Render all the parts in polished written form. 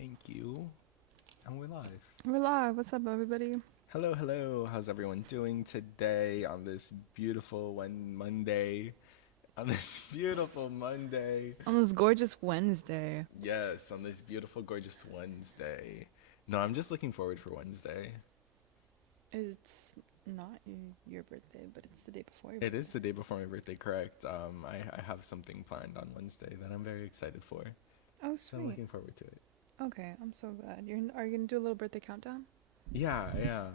Thank you. And we're live. We're live. What's up, everybody? Hello, hello. How's everyone doing today on this beautiful Monday? On this beautiful Monday. On this gorgeous Wednesday. Yes, on this beautiful, gorgeous Wednesday. No, I'm just looking forward for Wednesday. It's not your birthday, but it's the day before your It is the day before my birthday, correct. I have something planned on Wednesday that I'm very excited for. Oh, So I'm sweet. looking forward to it. Okay, I'm so glad. Are you gonna do a little birthday countdown? Yeah, I am.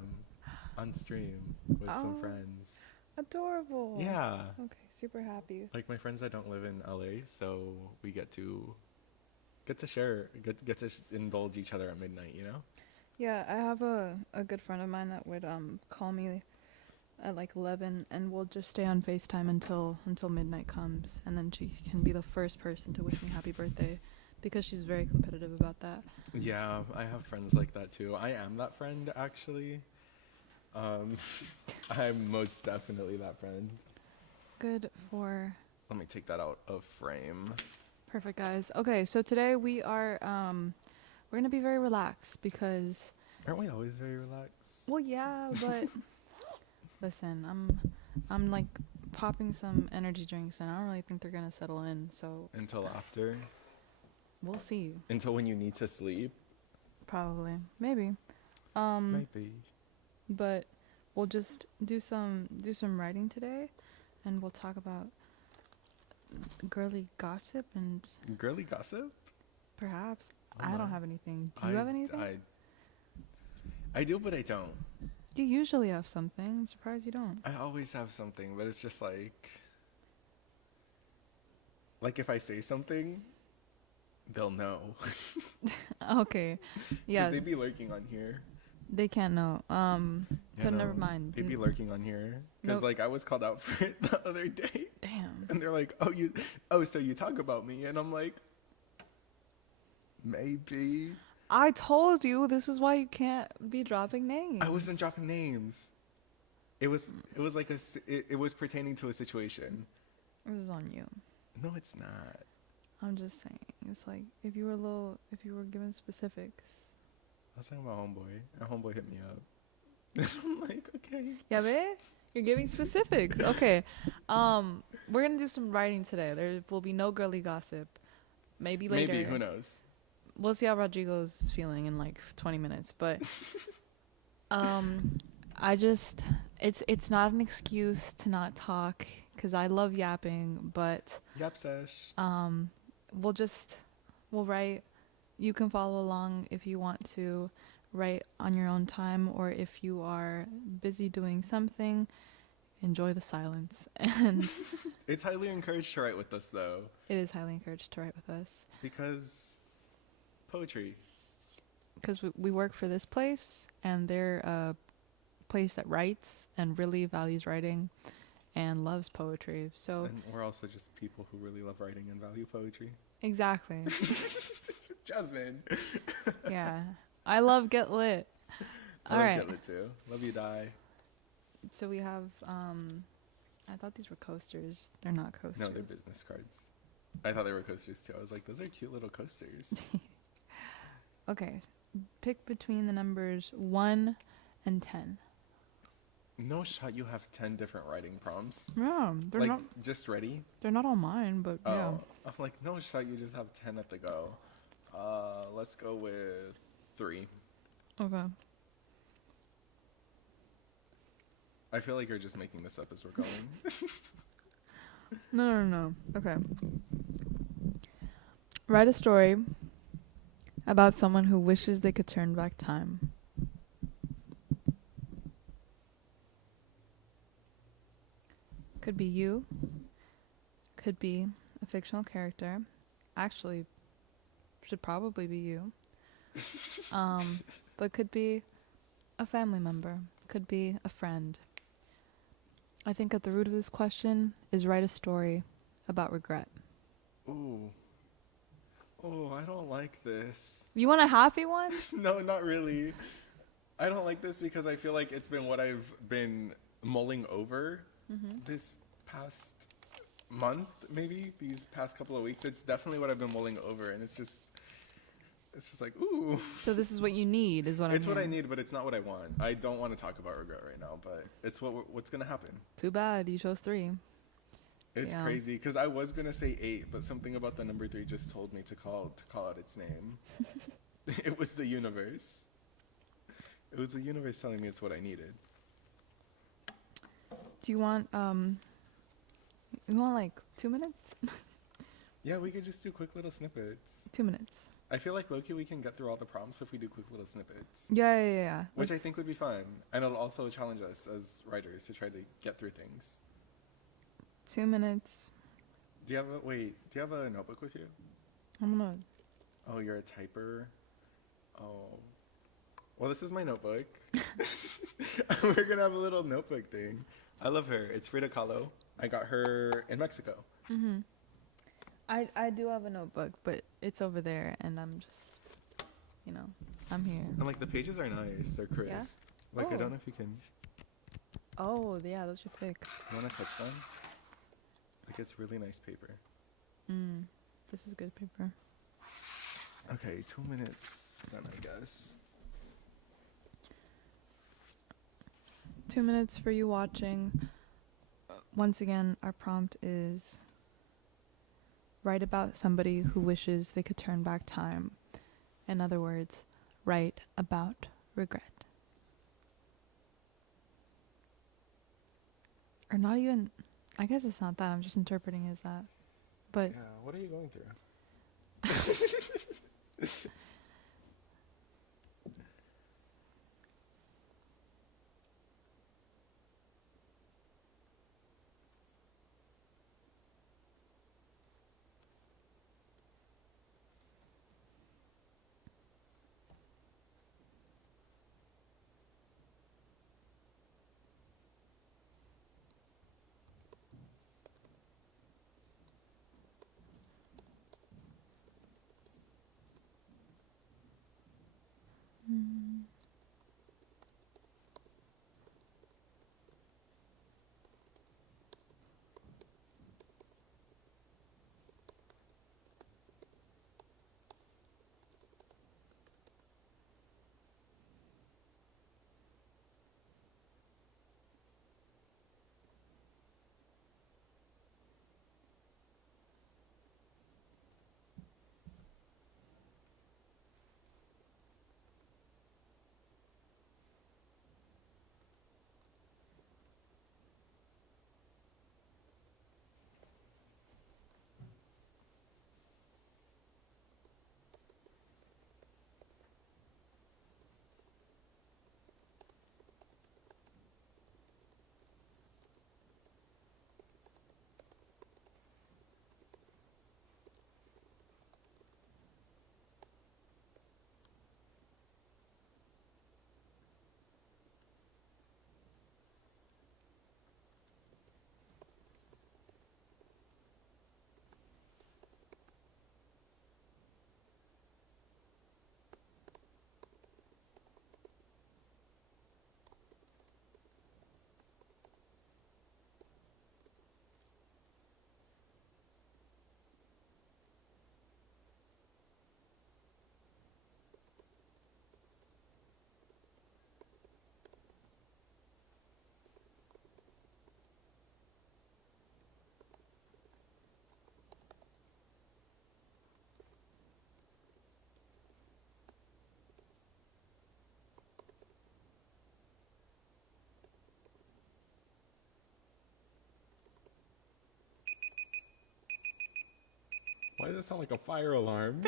On stream with some Oh. friends. Adorable. Yeah. Okay, super happy. Like my friends that don't live in LA, so we get to indulge each other at midnight, you know? Yeah, I have a good friend of mine that would call me at like 11, and we'll just stay on FaceTime until midnight comes, and then she can be the first person to wish me happy birthday, because she's very competitive about that. Yeah, I have friends like that too. I am that friend actually. I'm most definitely that friend. Good for. Let me take that out of frame. Perfect, guys. Okay, so today we are we're gonna be very relaxed because, Aren't we always very relaxed? well, yeah, but listen, I'm like popping some energy drinks, and I don't really think they're gonna settle in. So Until after? we'll see. Until when you need to sleep? Probably, maybe. Maybe. But we'll just do some writing today, and we'll talk about girly gossip and Girly gossip? perhaps Oh I my. don't have anything. Do you have anything? I do, but I don't. You usually have something. I'm surprised you don't. I always have something, but it's just like if I say something, they'll know. Okay, yeah, 'Cause they be lurking on here. they can't know. So You never know, mind. They be lurking on here. Because, Nope. I was called out for it the other day. Damn. And they're like, so you talk about me. And I'm like, maybe. I told you this is why you can't be dropping names. I wasn't dropping names. It was like it was pertaining to a situation. This is on you. No, it's not. I'm just saying. It's like if you were given specifics. I was talking about homeboy. And homeboy hit me up. And I'm like, okay. Yeah, babe. You're giving specifics. Okay. We're gonna do some writing today. There will be no girly gossip. Maybe later. Maybe, who knows? We'll see how Rodrigo's feeling in like 20 minutes. But it's not an excuse to not talk, because I love yapping, but Yap sesh. we'll write. You can follow along if you want to write on your own time, or if you are busy doing something, enjoy the silence. And It's highly encouraged to write with us, though. it is highly encouraged to write with us, Because poetry. because we work for this place, and they're a place that writes and really values writing and loves poetry. So And we're also just people who really love writing and value poetry. exactly. Jasmine. Yeah, I love Get Lit. All right. Get lit too. Love you, die. So we have I thought these were coasters. They're not coasters. No, they're business cards. I thought they were coasters too. I was like, those are cute little coasters. Okay. Pick between the numbers 1 and 10. No shot you have 10 different writing prompts. No, they're Like, not. just ready? They're not all mine, but Oh. yeah. I'm like, no shot you just have 10 at the go. Let's go with 3. Okay. I feel like you're just making this up as we're going. No. Okay. Write a story about someone who wishes they could turn back time. Could be you. Could be a fictional character. Actually, should probably be you. But could be a family member. Could be a friend. I think at the root of this question is write a story about regret. Ooh. Oh, I don't like this. You want a happy one? No, not really. I don't like this because I feel like it's been what I've been mulling over this past month, maybe these past couple of weeks. It's definitely what I've been mulling over, and it's just It's just like, ooh. So this is what you need, is what I'm It's what I hearing. need, but it's not what I want. I don't want to talk about regret right now, but it's what's gonna happen. Too bad you chose 3. It's Yeah. crazy because I was gonna say 8, but something about the number 3 just told me to call out its name. It was the universe. It was the universe telling me it's what I needed. Do you want like 2 minutes? Yeah, we could just do quick little snippets. 2 minutes. I feel like low-key we can get through all the prompts if we do quick little snippets. Yeah. Which I think would be fun. And it'll also challenge us as writers to try to get through things. 2 minutes. Do you have a notebook with you? I'm gonna. Oh, you're a typer? Oh. Well, this is my notebook. We're gonna have a little notebook thing. I love her. It's Frida Kahlo. I got her in Mexico. Mhm. I do have a notebook, but it's over there, and I'm just, I'm here. And like the pages are nice. They're crisp. Yeah? Like I Oh. don't know if you can. Oh yeah, those are thick. You wanna touch them? Like it's really nice paper. This is good paper. Okay, 2 minutes then I guess. 2 minutes for you watching. Once again, our prompt is write about somebody who wishes they could turn back time. In other words, write about regret. Or not even, I guess it's not that, I'm just interpreting it as that. But Yeah, what are you going through? Why does it sound like a fire alarm?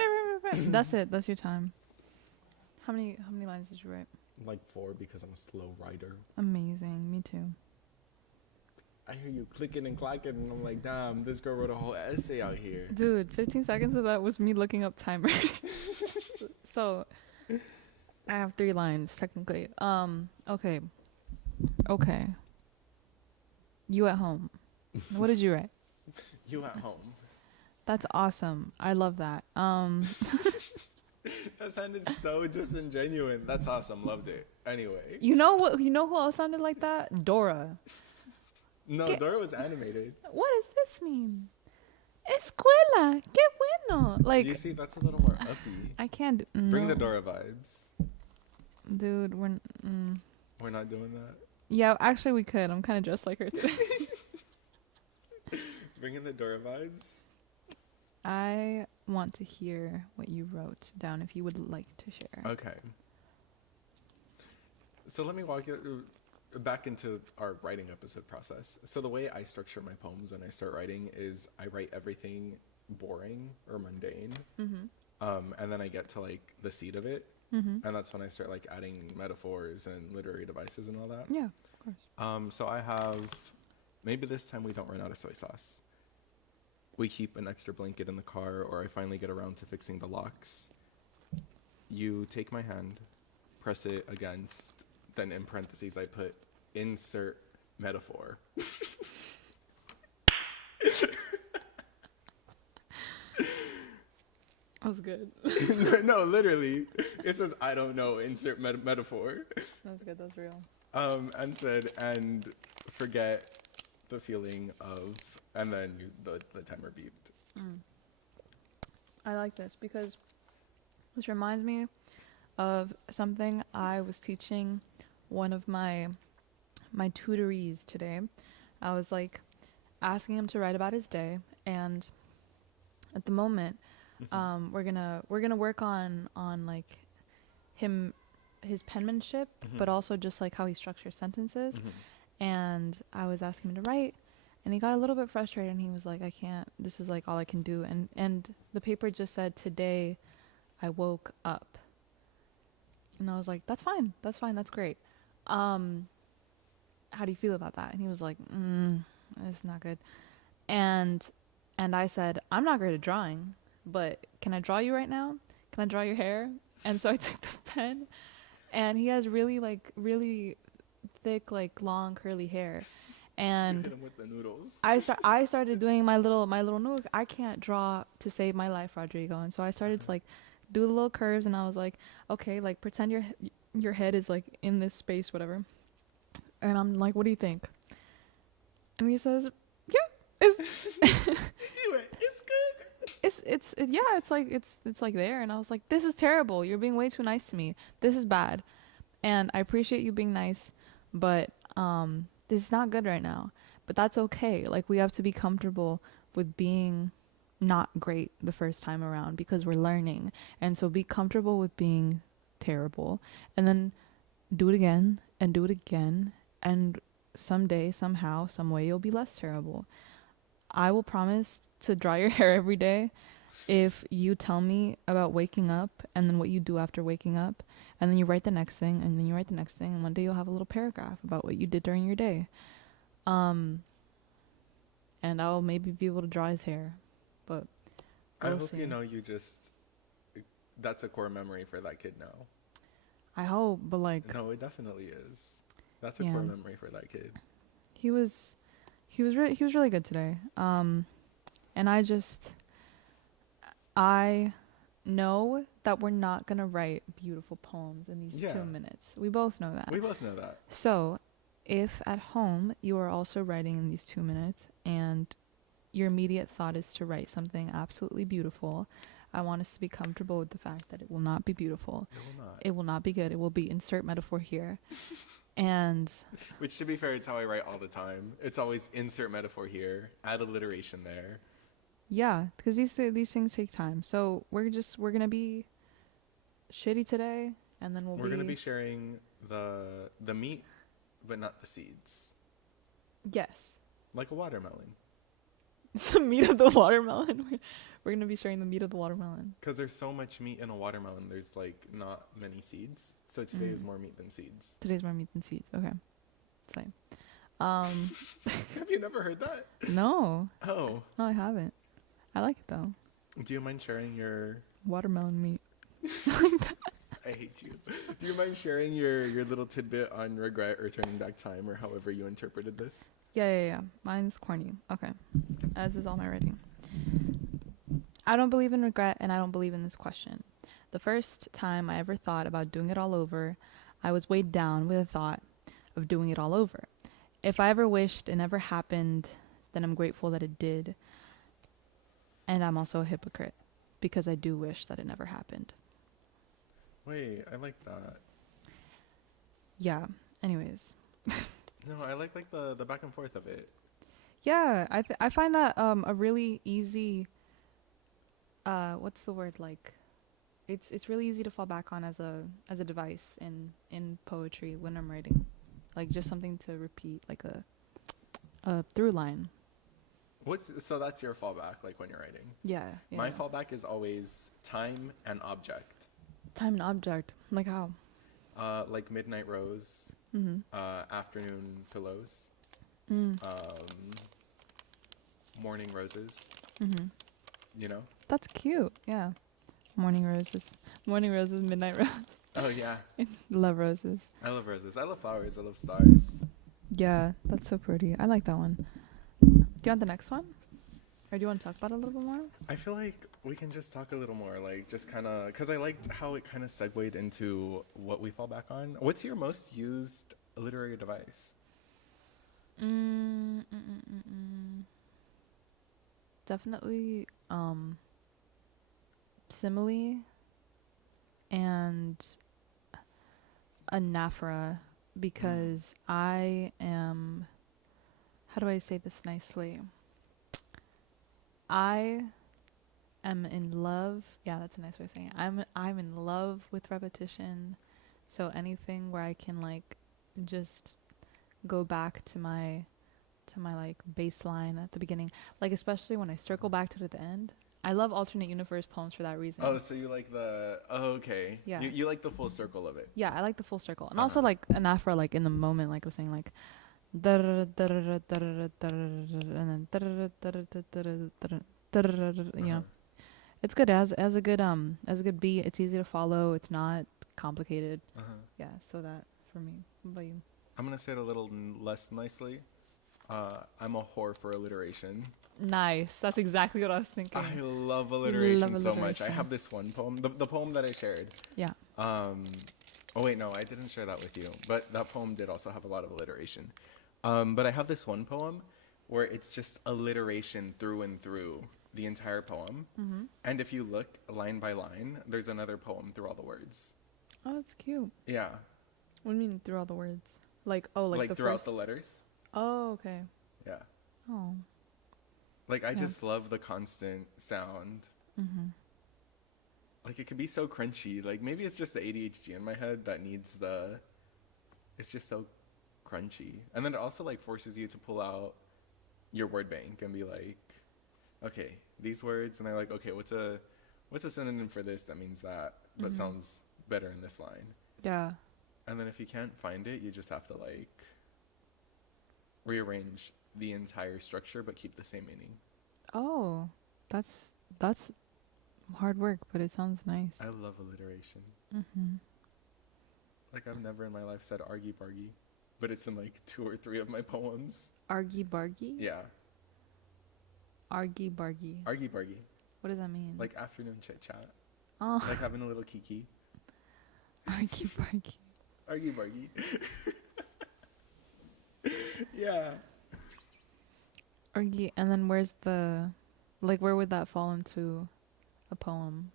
that's it. That's your time. How many lines did you write? Like 4 because I'm a slow writer. Amazing. Me too. I hear you clicking and clacking, and I'm like, damn, this girl wrote a whole essay out here. Dude, 15 seconds of that was me looking up timer. So, I have 3 lines, technically. Okay. You at home. What did you write? You at home. That's awesome. I love that. That sounded so disingenuous. That's awesome. Loved it. Anyway. You know who else sounded like that? Dora. No, Dora was animated. What does this mean? Escuela, qué bueno. Like, you see, that's a little more uppy. I can't. Bring the No. Dora vibes. Dude, We're not doing that. yeah, actually we could. I'm kind of dressed like her today. Bring in the Dora vibes. I want to hear what you wrote down if you would like to share. Okay. So let me walk you back into our writing episode process. So the way I structure my poems when I start writing is I write everything boring or mundane. And then I get to like the seed of it. And that's when I start like adding metaphors and literary devices and all that. Yeah, of course. So I have, maybe this time we don't run out of soy sauce. We keep an extra blanket in the car, or I finally get around to fixing the locks. You take my hand, press it against, then in parentheses I put insert metaphor. That was good. No, literally. It says, I don't know, insert metaphor. That's good. That's real. And said, and forget the feeling of, and then the timer beeped. I like this because this reminds me of something I was teaching one of my tutorees today. I was like asking him to write about his day, and at the moment, we're gonna work on like his penmanship, but also just like how he structures sentences. And I was asking him to write, and he got a little bit frustrated, and he was like, I can't, this is like all I can do. And the paper just said, today I woke up. And I was like, that's fine, that's great. How do you feel about that? And he was like, it's not good. And I said, I'm not great at drawing, but can I draw you right now? Can I draw your hair? And so I took the pen, and he has really thick, like long curly hair. And hit him with the noodles. I started doing my little noodle. I can't draw to save my life, Rodrigo. And so I started to like do the little curves, and I was like, okay, like pretend your head is like in this space, whatever. And I'm like, what do you think? And he says, yeah, it's good. It's like there. And I was like, this is terrible. You're being way too nice to me. This is bad. And I appreciate you being nice, but this is not good right now. But that's okay. Like, we have to be comfortable with being not great the first time around because we're learning. And so be comfortable with being terrible, and then do it again and do it again. And someday, somehow, some way, you'll be less terrible. I will promise to dry your hair every day if you tell me about waking up and then what you do after waking up, and then you write the next thing, and then you write the next thing, and one day you'll have a little paragraph about what you did during your day. And I'll maybe be able to dry his hair, but I we'll hope see. you know that's a core memory for that kid now. I hope, but like, No, it definitely is. That's a Yeah. core memory for that kid. he was really good today. And I know that we're not going to write beautiful poems in these 2 minutes. We both know that. We both know that. So if at home you are also writing in these 2 minutes and your immediate thought is to write something absolutely beautiful, I want us to be comfortable with the fact that it will not be beautiful. It will not. It will not be good. It will be insert metaphor here. And Which, to be fair, it's how I write all the time. It's always insert metaphor here, add alliteration there. yeah, because these things take time. So we're gonna be shitty today, and then We're gonna be sharing the meat, but not the seeds, yes, like a watermelon. the meat of the watermelon. We're gonna be sharing the meat of the watermelon. Because there's so much meat in a watermelon, there's like not many seeds. So today is more meat than seeds. Today's more meat than seeds. Okay, same. Have you never heard that? No, Oh. no, I haven't. I like it though. Do you mind sharing your... Watermelon meat. I hate you. Do you mind sharing your little tidbit on regret or turning back time, or however you interpreted this? Yeah. Mine's corny. Okay. As is all my writing. I don't believe in regret, and I don't believe in this question. The first time I ever thought about doing it all over, I was weighed down with the thought of doing it all over. If I ever wished it never happened, then I'm grateful that it did. And I'm also a hypocrite because I do wish that it never happened. Wait, I like that. Yeah. Anyways. No, I like the back and forth of it. Yeah, I find that a really easy what's the word, like it's really easy to fall back on as a device in poetry when I'm writing. Like just something to repeat, like a through line. So that's your fallback, like when you're writing. Yeah. My fallback is always time and object. Time and object. Like how? Like midnight rose, Mm-hmm. afternoon pillows, Mm. morning roses. Mm-hmm. You know? That's cute. Yeah. Morning roses. Morning roses, midnight rose. Oh yeah, Love roses. I love roses. I love flowers. I love stars. Yeah, that's so pretty. I like that one. Do you want the next one? Or do you want to talk about it a little bit more? I feel like we can just talk a little more, like just kind of, because I liked how it kind of segued into what we fall back on. What's your most used literary device? Definitely simile and anaphora, because I am, how do I say this nicely? I am in love. Yeah, that's a nice way of saying it. I'm in love with repetition. So anything where I can like just go back to my like baseline at the beginning, like especially when I circle back to the end. I love alternate universe poems for that reason. Oh, so you like okay. Yeah. You like the full circle of it. Yeah, I like the full circle. And also like anaphora, like in the moment, like I was saying, like and then you know. It's good. It has a good beat. It's easy to follow. It's not complicated. Yeah, so that for me. What about you? I'm gonna say it a little less nicely. I'm a whore for alliteration. Nice. That's exactly what I was thinking. I love alliteration so much. I have this one poem, the poem that I shared. Yeah. Oh wait, no, I didn't share that with you. But that poem did also have a lot of alliteration. But I have this one poem where it's just alliteration through and through the entire poem. Mm-hmm. And if you look line by line, there's another poem through all the words. Oh, that's cute. Yeah. What do you mean through all the words? Like the throughout first... the letters. Oh, okay. Yeah. Oh. Like I just love the constant sound. Mm-hmm. Like it could be so crunchy. Like maybe it's just the ADHD in my head that needs it's just so crunchy. And then it also like forces you to pull out your word bank and be like, okay, these words, and they're like, okay, what's a synonym for this that means that but sounds better in this line? Yeah. And then if you can't find it, you just have to like rearrange the entire structure but keep the same meaning. Oh, that's hard work, but it sounds nice. I love alliteration. Mm-hmm. Like I've never in my life said argy bargy, but it's in like 2 or 3 of my poems. Argy bargy? Yeah. Argy bargy. Argy bargy. What does that mean? Like afternoon chit chat. Oh. Like having a little kiki. Argy bargy. Argy bargy. Yeah. Argy, and then where's the, like, where would that fall into a poem?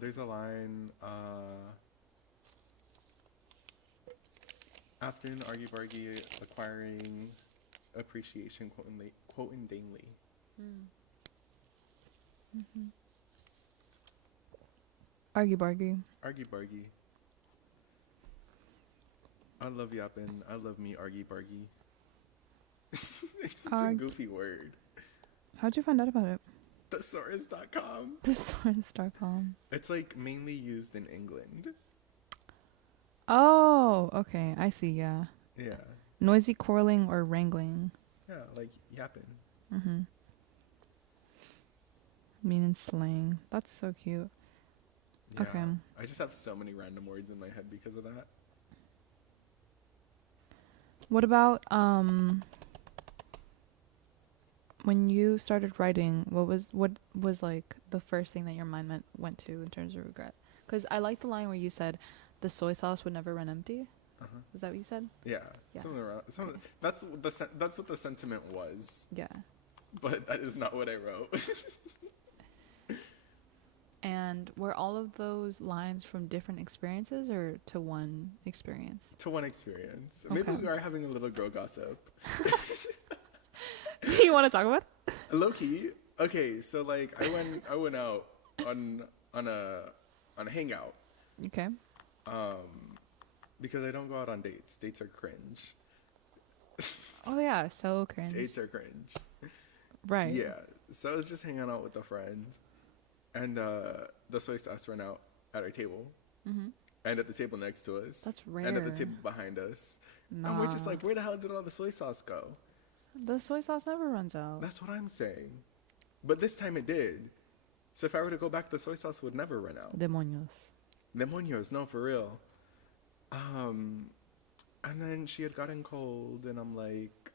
There's a line, afternoon argy bargy, acquiring appreciation, quoting daily. Mm-hmm. Argy bargy. Argy bargy. I love yapping. I love me argy bargy. It's such a goofy word. How'd you find out about it? Thesaurus.com. Thesaurus.com. It's like mainly used in England. Oh, okay. I see, yeah. Yeah. Noisy quarreling or wrangling. Yeah, like yapping. Mm-hmm. Meaning slang. That's so cute. Yeah. Okay. I just have so many random words in my head because of that. What about when you started writing, what was like the first thing that your mind went to in terms of regret? Because I like the line where you said the soy sauce would never run empty. Was that what you said? Yeah. Yeah. Something around. That's what the sentiment was. Yeah. but that is not what I wrote. And were all of those lines from different experiences or to one experience? To one experience. Okay. Maybe we are having a little girl gossip. You want to talk about it? Low key. Okay, so like I went out on a hangout. Okay. Because I don't go out on dates. Dates are cringe. Oh yeah, so cringe. Dates are cringe. Right. Yeah. So I was just hanging out with a friend, and the soy sauce ran out at our table, and at the table next to us. That's rare. And at the table behind us. And we're just like, where the hell did all the soy sauce go? The soy sauce never runs out. That's what I'm saying. But this time it did. So if I were to go back, the soy sauce would never run out. Demonios. Demonios, no, for real. And then she had gotten cold, and I'm like,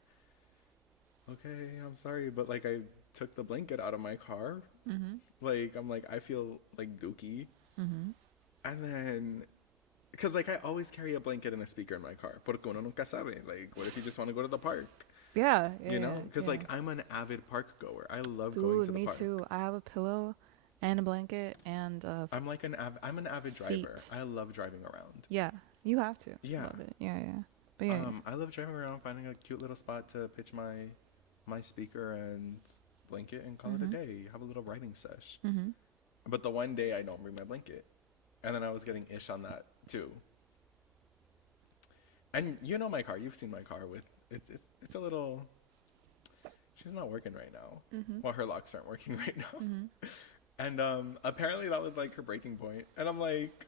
okay, I'm sorry, but like I took the blanket out of my car. Like, I'm like, I feel like dookie. And then, because like I always carry a blanket and a speaker in my car. Porque uno nunca sabe. Like, what if you just want to go to the park? Yeah. You know? Because like I'm an avid park goer. I love going to the park. Me too. I have a pillow and a blanket and I'm like an avid driver. I love driving around. Yeah, you have to. Yeah. Love it. Yeah. But yeah. I love driving around, finding a cute little spot to pitch my speaker and blanket and call it a day. Have a little writing sesh. But the one day I don't bring my blanket, and then I was getting ish on that too. And you know my car. You've seen my car with it's a little. She's not working right now. Well, her locks aren't working right now. And apparently that was like her breaking point. And I'm like,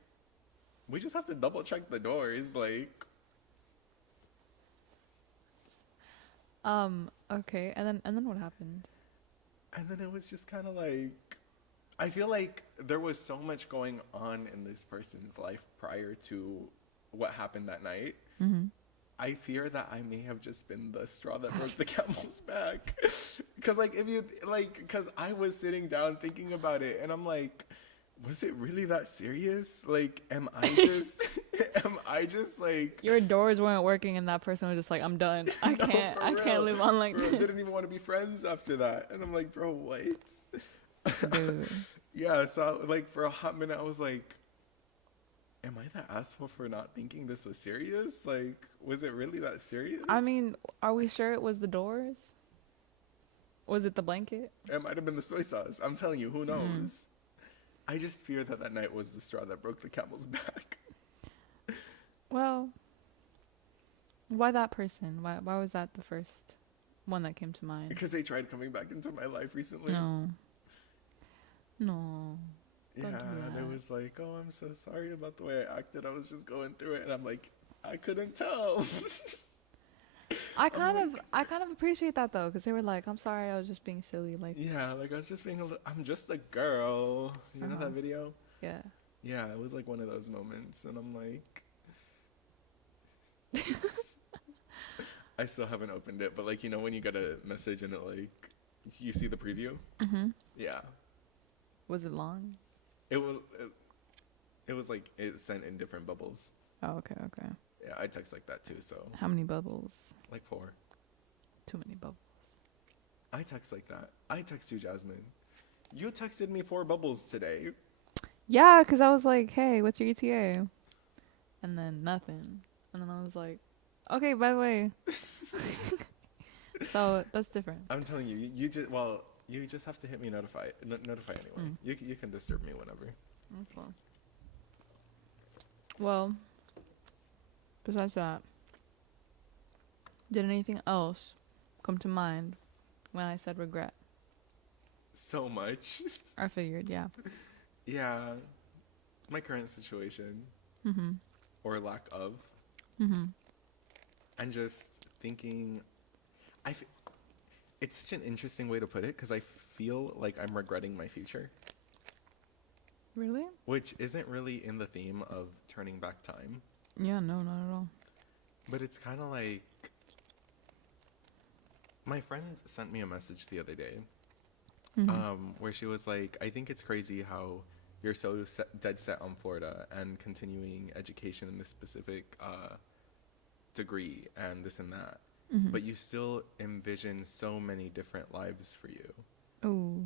we just have to double check the doors, like. Okay, and then what happened? And then it was just kind of like, I feel like there was so much going on in this person's life prior to what happened that night. I fear that I may have just been the straw that broke the camel's back. Because like, because I was sitting down thinking about it, and I'm like, was it really that serious? Like, am I just like... Your doors weren't working and that person was just like, I'm done. I can't live on like this. I didn't even want to be friends after that. And I'm like, bro, what? Dude. Yeah, so like for a hot minute, I was like, am I the asshole for not thinking this was serious? Like, was it really that serious? I mean, are we sure it was the doors? Was it the blanket? It might have been the soy sauce. I'm telling you, who knows? I just fear that night was the straw that broke the camel's back. Well, why that person? Why was that the first one that came to mind? Because they tried coming back into my life recently. No. Yeah, and it was like, oh, I'm so sorry about the way I acted. I was just going through it, and I'm like, I couldn't tell. I kind of appreciate that though, because they were like, I'm sorry, I was just being silly. Like, yeah, like I was just being I'm just a girl. You know that video? Yeah. Yeah, it was like one of those moments, and I'm like, I still haven't opened it, but like, you know, when you get a message and it like, you see the preview? Yeah. Was it long? It was like, it sent in different bubbles. Oh, okay. Yeah, I text like that too, so. How many bubbles? Like 4. Too many bubbles. I text like that. I text you, Jasmine. You texted me 4 bubbles today. Yeah, because I was like, hey, what's your ETA? And then nothing. And then I was like, okay, by the way. So that's different. I'm telling you, you just have to hit me notify anyway. You can disturb me whenever. Okay. Well, besides that, did anything else come to mind when I said regret? So much. I figured, yeah. Yeah. My current situation. Or lack of. And just thinking, it's such an interesting way to put it, because I feel like I'm regretting my future. Really? Which isn't really in the theme of turning back time. Yeah, no, not at all. But it's kind of like, my friend sent me a message the other day, where she was like, I think it's crazy how you're so dead set on Florida and continuing education in this specific degree and this and that. Mm-hmm. but you still envision so many different lives for you. Oh,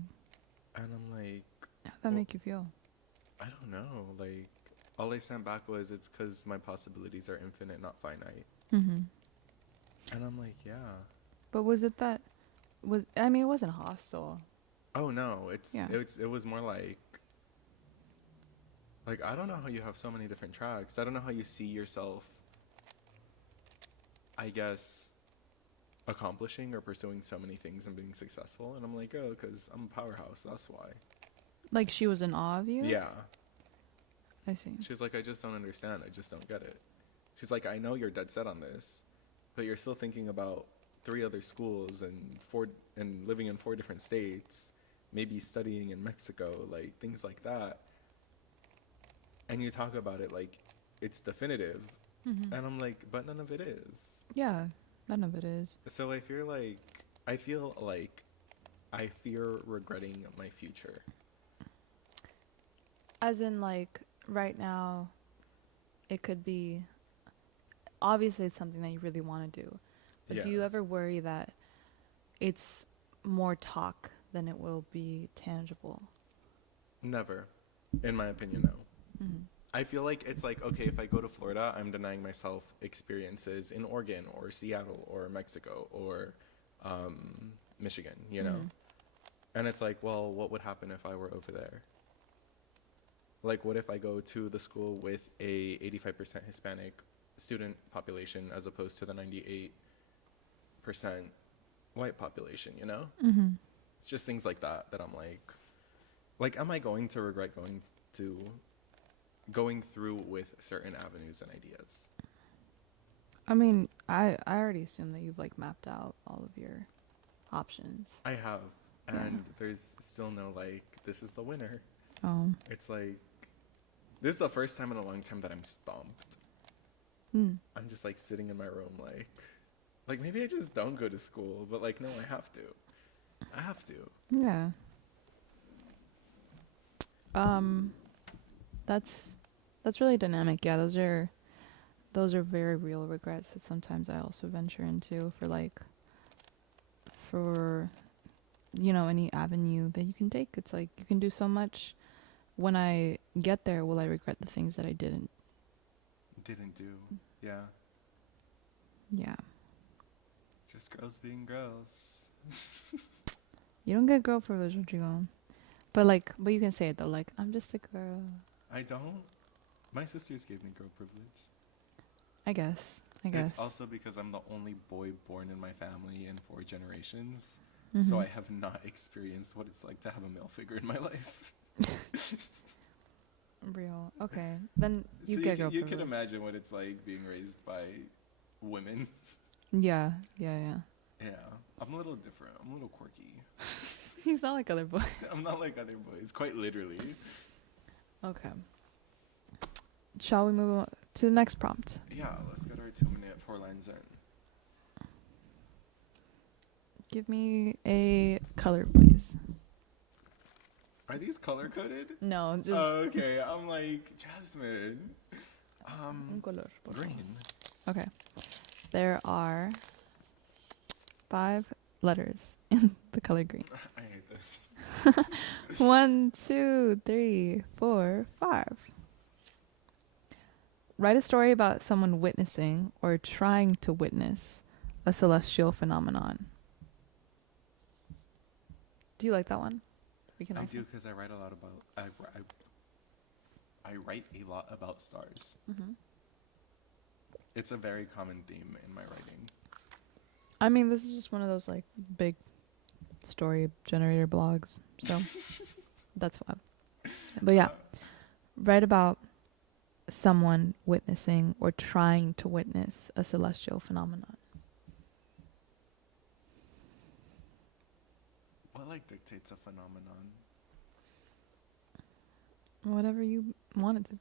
And I'm like, how'd that well, make you feel? I don't know. Like, all I sent back was, it's because my possibilities are infinite, not finite. Mm-hmm. And I'm like, yeah. But was it that? I mean, it wasn't hostile. Oh no, Yeah. it was more like I don't know how you have so many different tracks. I don't know how you see yourself, I guess, accomplishing or pursuing so many things and being successful. And I'm like, oh, because I'm a powerhouse. That's why. Like she was in awe of you? Yeah. I see. She's like, I just don't understand. I just don't get it. She's like, I know you're dead set on this, but you're still thinking about 3 other schools and living in 4 different states, maybe studying in Mexico, like things like that. And you talk about it like it's definitive. Mm-hmm. And I'm like, but none of it is. Yeah, none of it is. So I feel like I fear regretting my future. As in, like, right now, it could be, obviously it's something that you really want to do. But do you ever worry that it's more talk than it will be tangible? Never. In my opinion, no. Mm-hmm. I feel like it's like, okay, if I go to Florida, I'm denying myself experiences in Oregon or Seattle or Mexico or Michigan, you know? Mm-hmm. And it's like, well, what would happen if I were over there? Like, what if I go to the school with a 85% Hispanic student population as opposed to the 98% white population, you know? Mm-hmm. It's just things like that that I'm like, am I going to regret going through with certain avenues and ideas? I mean, I already assume that you've, like, mapped out all of your options. I have, Yeah. and there's still no, like, this is the winner. Oh. It's like, this is the first time in a long time that I'm stumped. Mm. I'm just, like, sitting in my room, like maybe I just don't go to school, but, like, no, I have to. Yeah. That's really dynamic. Yeah, those are very real regrets that sometimes I also venture into for any avenue that you can take. It's like you can do so much. When I get there, will I regret the things that I didn't do? Yeah. Yeah. Just girls being girls. You don't get girl privilege, Rodrigo. But you can say it though, like, I'm just a girl. I don't. My sisters gave me girl privilege. I guess. It's also because I'm the only boy born in my family in 4 generations. Mm-hmm. So I have not experienced what it's like to have a male figure in my life. Real. Okay. Then you so get girl you privilege. can imagine what it's like being raised by women. Yeah. Yeah. I'm a little different. I'm a little quirky. He's not like other boys. I'm not like other boys, quite literally. Okay. Shall we move on to the next prompt? Yeah, let's get our 2-minute 4 lines in. Give me a color, please. Are these color coded? No, just. Oh, okay. I'm like, Jasmine. Color, Green. Okay. There are 5 letters in the color green. I hate this. 1, 2, 3, 4, 5. Write a story about someone witnessing or trying to witness a celestial phenomenon. Do you like that one? I do, because I write a lot about. I write a lot about stars. Mm-hmm. It's a very common theme in my writing. I mean, this is just one of those like big story generator blogs, so that's fun. But yeah, write about someone witnessing or trying to witness a celestial phenomenon. What dictates a phenomenon? Whatever you want it to be.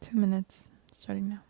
Two minutes starting now.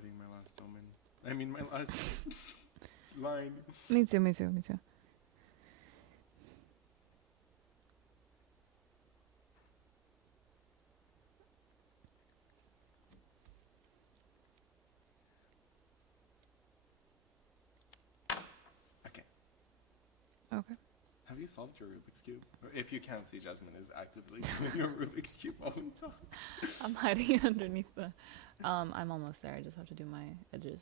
writing my last omen. I mean, my last line. Me too. Okay. Okay. Have you solved your Rubik's Cube? If you can't see, Jasmine is actively doing your Rubik's Cube while we talk. I'm hiding it underneath the. I'm almost there. I just have to do my edges.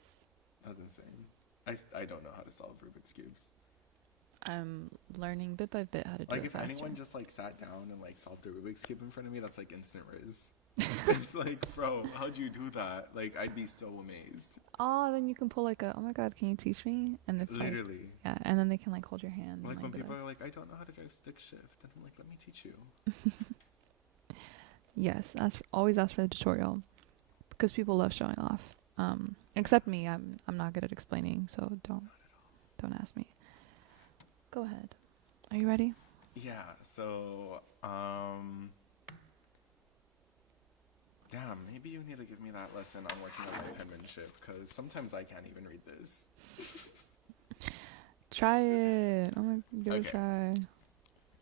That's insane. I don't know how to solve Rubik's Cubes. I'm learning bit by bit how to do Like, it if faster. anyone just, like, sat down and, like, solved a Rubik's Cube in front of me, that's, like, instant riz. It's like, bro, how'd you do that? Like, I'd be so amazed. Oh, then you can pull like a, oh my god, can you teach me? And if like, Literally. yeah, and then they can like hold your hand. Like, and, when be people like, are like, I don't know how to drive stick shift. And I'm like, let me teach you. yes, always ask for the tutorial, because people love showing off. Except me, I'm not good at explaining, so don't ask me. Go ahead. Are you ready? Yeah, so, damn, maybe you need to give me that lesson on working on my penmanship, because sometimes I can't even read this. Try it. Oh my, give it a Okay.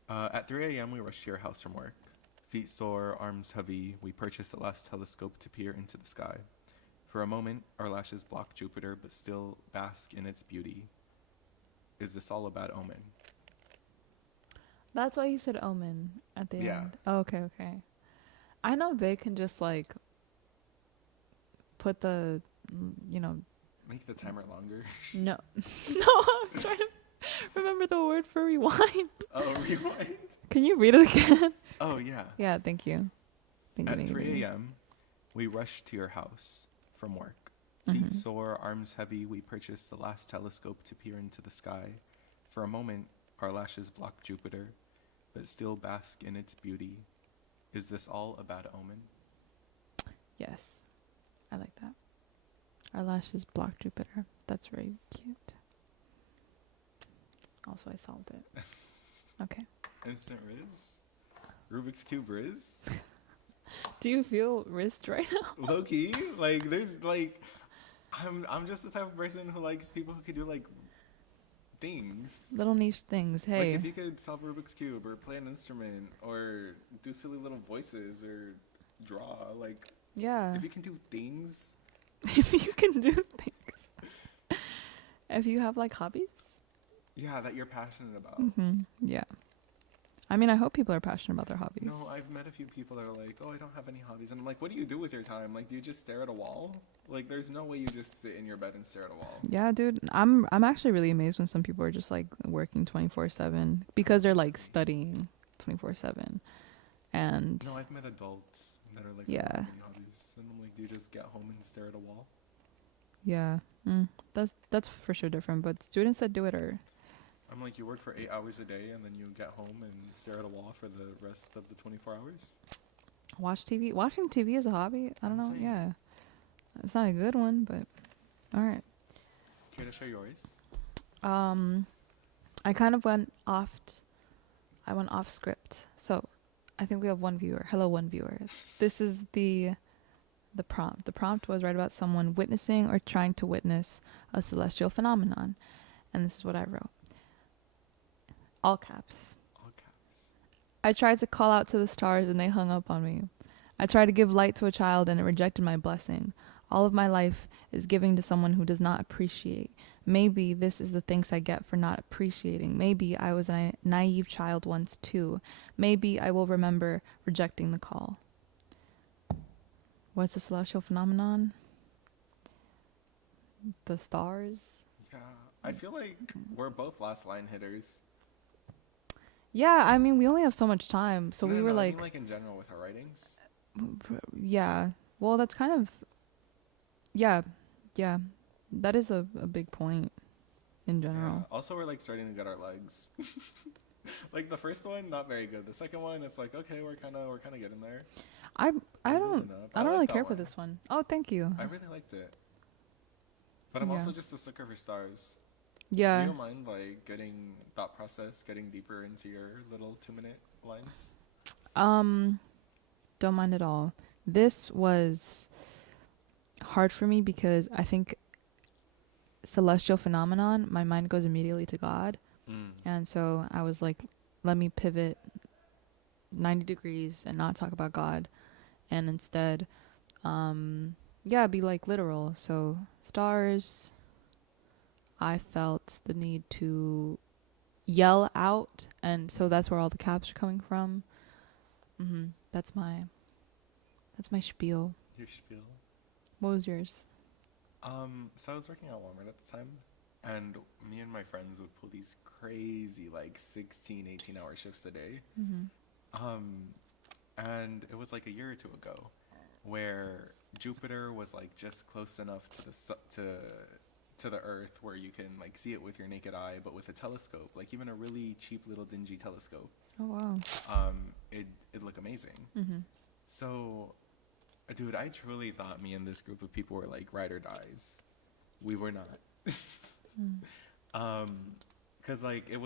try. At 3 a.m., we rushed to your house from work. Feet sore, arms heavy, we purchased the last telescope to peer into the sky. For a moment, our lashes block Jupiter, but still bask in its beauty. Is this all a bad omen? That's why you said omen at the Yeah. end. Oh, okay. I know they can just like put the, Make the timer longer. no, no. I was trying to remember the word for rewind. Oh, rewind? Can you read it again? Oh, yeah. Yeah, thank you. At 3 a.m., we rushed to your house from work. Feet sore, arms heavy, we purchased the last telescope to peer into the sky. For a moment, our lashes block Jupiter, but still bask in its beauty. Is this all a bad omen? Yes, I like that. Our lashes block Jupiter. That's very cute. Also, I solved it. Okay. Instant Riz? Rubik's Cube Riz? Do you feel wrist right now? Low-key? Like, there's, like... I'm just the type of person who likes people who can do, like, things. Little niche things. Hey. Like, if you could solve Rubik's Cube or play an instrument or do silly little voices or draw, like... Yeah. If you can do things... If you can do things. If you have, like, hobbies? Yeah, that you're passionate about. Yeah. I mean, I hope people are passionate about their hobbies. No, I've met a few people that are like, oh, I don't have any hobbies. And I'm like, what do you do with your time? Like, do you just stare at a wall? Like, there's no way you just sit in your bed and stare at a wall. Yeah, dude. I'm actually really amazed when some people are just, like, working 24/7 because they're, like, studying 24/7. And... No, I've met adults that are like, Yeah. I don't have any hobbies. And I'm like, do you just get home and stare at a wall? Yeah. That's for sure different. But students that do it are... I'm like, you work for 8 hours a day and then you get home and stare at a wall for the rest of the 24 hours? Watch TV. Watching TV is a hobby. I don't know. Insane. Yeah. It's not a good one, but... All right. Care to share yours? I kind of went off script. So I think we have one viewer. Hello, one viewer. This is the prompt. The prompt was write about someone witnessing or trying to witness a celestial phenomenon. And this is what I wrote. All caps. All caps. I tried to call out to the stars and they hung up on me. I tried to give light to a child and it rejected my blessing. All of my life is giving to someone who does not appreciate. Maybe this is the thanks I get for not appreciating. Maybe I was a naive child once too. Maybe I will remember rejecting the call. What's a celestial phenomenon? The stars? Yeah. I feel like we're both last line hitters. Yeah, I mean, we only have so much time. So we were I like... mean, like in general with our writings. Yeah. Well, that's kind of... Yeah. That is a big point in general. Yeah. Also, we're like starting to get our legs. Like the first one, not very good. The second one, it's like, okay, we're kind of getting there. I don't really like care that for one. this one. Oh, thank you. I really liked it. But I'm Yeah. also just a sucker for stars. Yeah. Do you mind like getting thought process, getting deeper into your little 2-minute lines? Don't mind at all. This was hard for me because I think celestial phenomenon, my mind goes immediately to God. And so I was like, let me pivot 90 degrees and not talk about God. And instead, be like literal. So stars, I felt the need to yell out. And so that's where all the caps are coming from. That's my spiel. Your spiel. What was yours? So I was working at Walmart at the time, and me and my friends would pull these crazy, like, 16, 18-hour shifts a day. And it was like a year or two ago where Jupiter was, like, just close enough to the Earth where you can, like, see it with your naked eye, but with a telescope, like, even a really cheap little dingy telescope. Oh, wow. It'd look amazing. So, dude, I truly thought me and this group of people were like ride or dies. We were not. Cause like we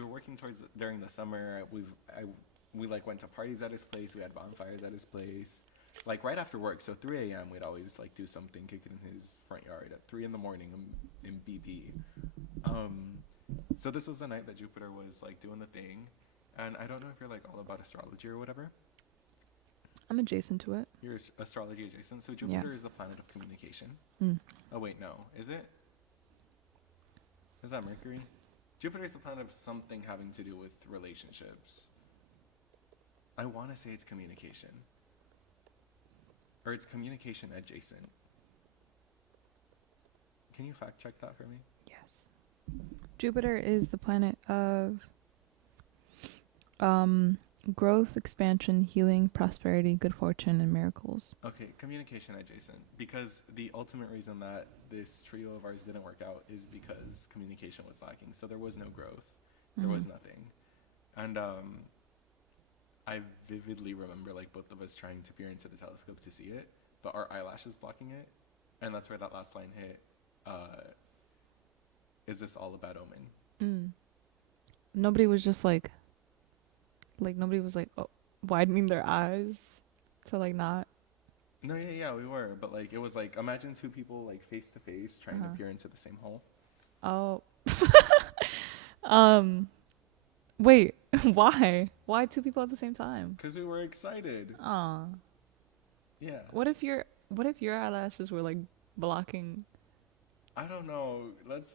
were working towards during the summer. We like went to parties at his place. We had bonfires at his place. Like right after work, so 3 a.m. we'd always like do something, kick it in his front yard at 3 in the morning in BP. So this was the night that Jupiter was like doing the thing, and I don't know if you're like all about astrology or whatever. I'm adjacent to it. You're astrology adjacent. So Jupiter is the planet of communication. Oh, wait, no. Is it? Is that Mercury? Jupiter is the planet of something having to do with relationships. I want to say it's communication. Or it's communication adjacent. Can you fact check that for me? Yes. Jupiter is the planet of growth, expansion, healing, prosperity, good fortune, and miracles. Okay, communication adjacent. Because the ultimate reason that this trio of ours didn't work out is because communication was lacking. So there was no growth. There was nothing. And I vividly remember like both of us trying to peer into the telescope to see it, but our eyelashes blocking it. And that's where that last line hit. Is this all a bad omen? Nobody was just like nobody was like widening their eyes to like not. No, yeah, we were, but like it was like imagine two people like face to face trying to peer into the same hole. Oh. Wait, why? Why two people at the same time? Because we were excited. Aw. Yeah. What if your eyelashes were like blocking? I don't know. Let's.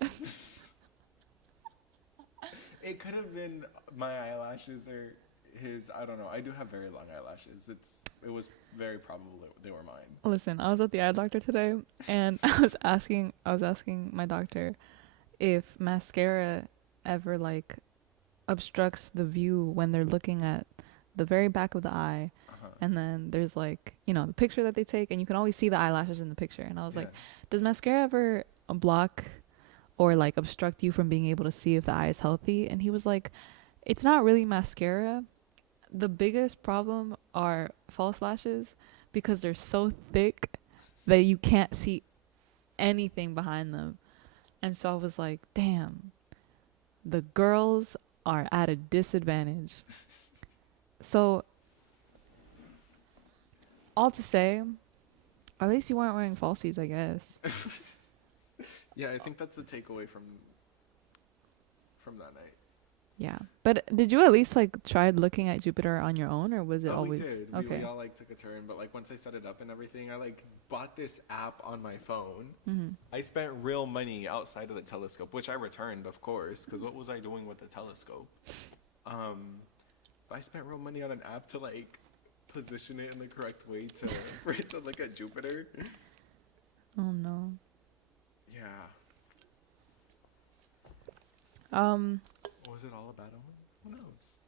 It could have been my eyelashes or his. I don't know. I do have very long eyelashes. It was very probable they were mine. Listen, I was at the eye doctor today, and I was asking my doctor if mascara ever like obstructs the view when they're looking at the very back of the eye. And then there's like, the picture that they take, and you can always see the eyelashes in the picture. And I was like, does mascara ever block or like obstruct you from being able to see if the eye is healthy? And he was like, it's not really mascara. The biggest problem are false lashes because they're so thick that you can't see anything behind them. And so I was like, damn, the girls are at a disadvantage. So all to say, at least you weren't wearing falsies, I guess. Yeah, I think that's the takeaway from that night. Yeah, but did you at least like try looking at Jupiter on your own, or was it always? We did. Okay. We all like took a turn, but like once I set it up and everything, I like bought this app on my phone. I spent real money outside of the telescope, which I returned, of course, because what was I doing with the telescope? But I spent real money on an app to like position it in the correct way for it to look at Jupiter. Oh no. Yeah. Was it all a bad omen? Who knows?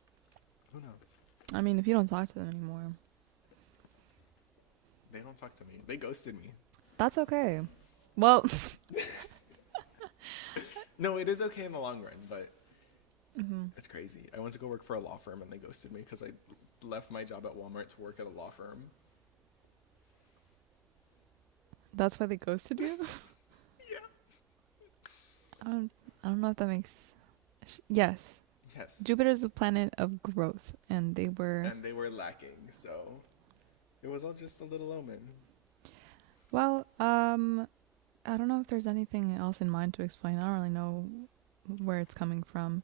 Who knows? I mean, if you don't talk to them anymore, they don't talk to me. They ghosted me. That's okay. Well, no, it is okay in the long run, but it's crazy. I went to go work for a law firm and they ghosted me because I left my job at Walmart to work at a law firm. That's why they ghosted you? Yeah. I don't know if that makes. Yes. Jupiter's a planet of growth, and they were lacking, so it was all just a little omen. Well, I don't know if there's anything else in mind to explain. I don't really know where it's coming from.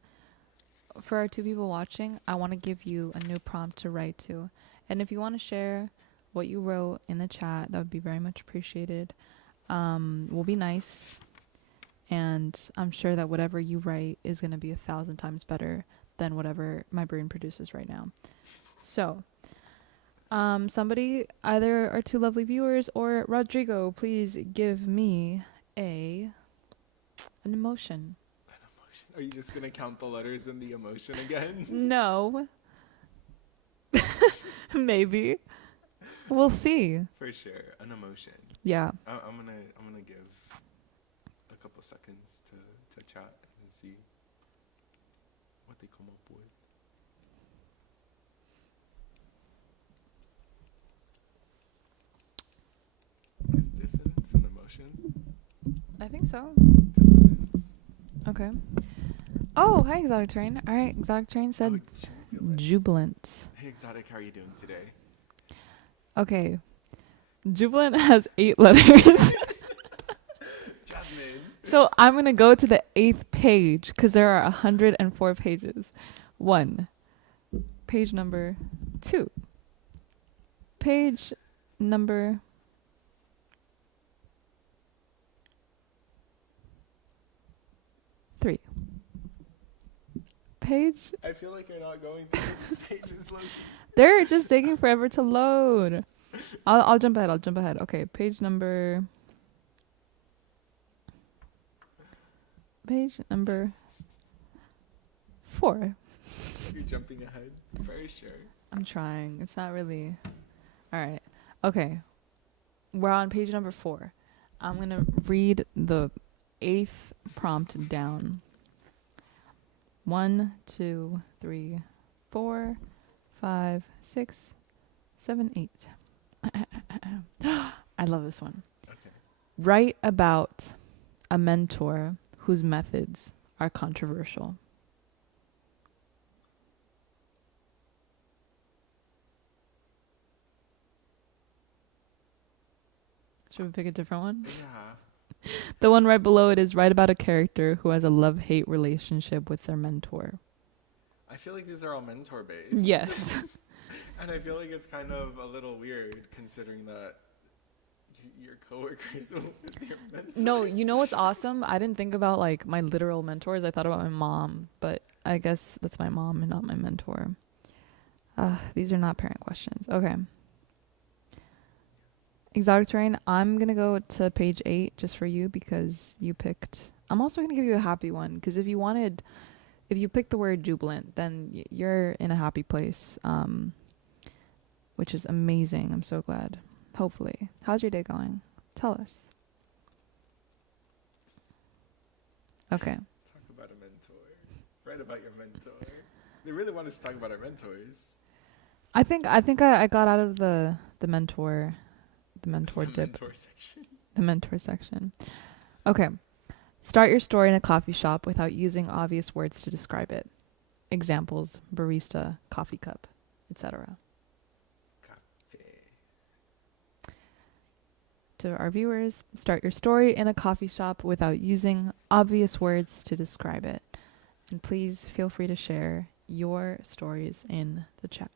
For our 2 people watching, I want to give you a new prompt to write to. And if you want to share what you wrote in the chat, that would be very much appreciated. We'll be nice. And I'm sure that whatever you write is going to be 1,000 times better than whatever my brain produces right now. So, somebody, either our 2 lovely viewers or Rodrigo, please give me an emotion. Are you just gonna count the letters in the emotion again? No. Maybe. We'll see. For sure, an emotion. Yeah. I'm gonna give a couple seconds to chat and see what they come up with. Is dissonance an emotion? I think so. Dissonance. Okay. Oh, hi, Exotic Train. All right, Exotic Train said jubilant. Hey, Exotic, how are you doing today? Okay. Jubilant has 8 letters. Jasmine. So I'm going to go to the 8th page because there are 104 pages. 1. Page number 2. Page number 3. Page. I feel like you're not going through the pages, Loki. They're just taking forever to load. I'll jump ahead. Okay, page number 4. You're jumping ahead. Very sure. I'm trying. It's not really. All right. Okay. We're on page number 4. I'm going to read the 8th prompt down. 1, 2, 3, 4, 5, 6, 7, 8. I love this one. Okay. Write about a mentor whose methods are controversial. Should we pick a different one? Yeah. The one right below it is write about a character who has a love-hate relationship with their mentor. I feel like these are all mentor based. Yes. And I feel like it's kind of a little weird considering that your coworkers with your mentors. No, you know what's awesome? I didn't think about like my literal mentors. I thought about my mom, but I guess that's my mom and not my mentor. These are not parent questions. Okay. Exotic Terrain, I'm going to go to page 8 just for you because you picked. I'm also going to give you a happy one because if you picked the word jubilant, then you're in a happy place, which is amazing. I'm so glad. Hopefully. How's your day going? Tell us. Okay. Talk about a mentor. Write about your mentor. They really want us to talk about our mentors. I think I got out of the mentor dip. Mentor section. The mentor section. Okay. Start your story in a coffee shop without using obvious words to describe it. Examples: barista, coffee cup, etc. To our viewers, start your story in a coffee shop without using obvious words to describe it. And please feel free to share your stories in the chat.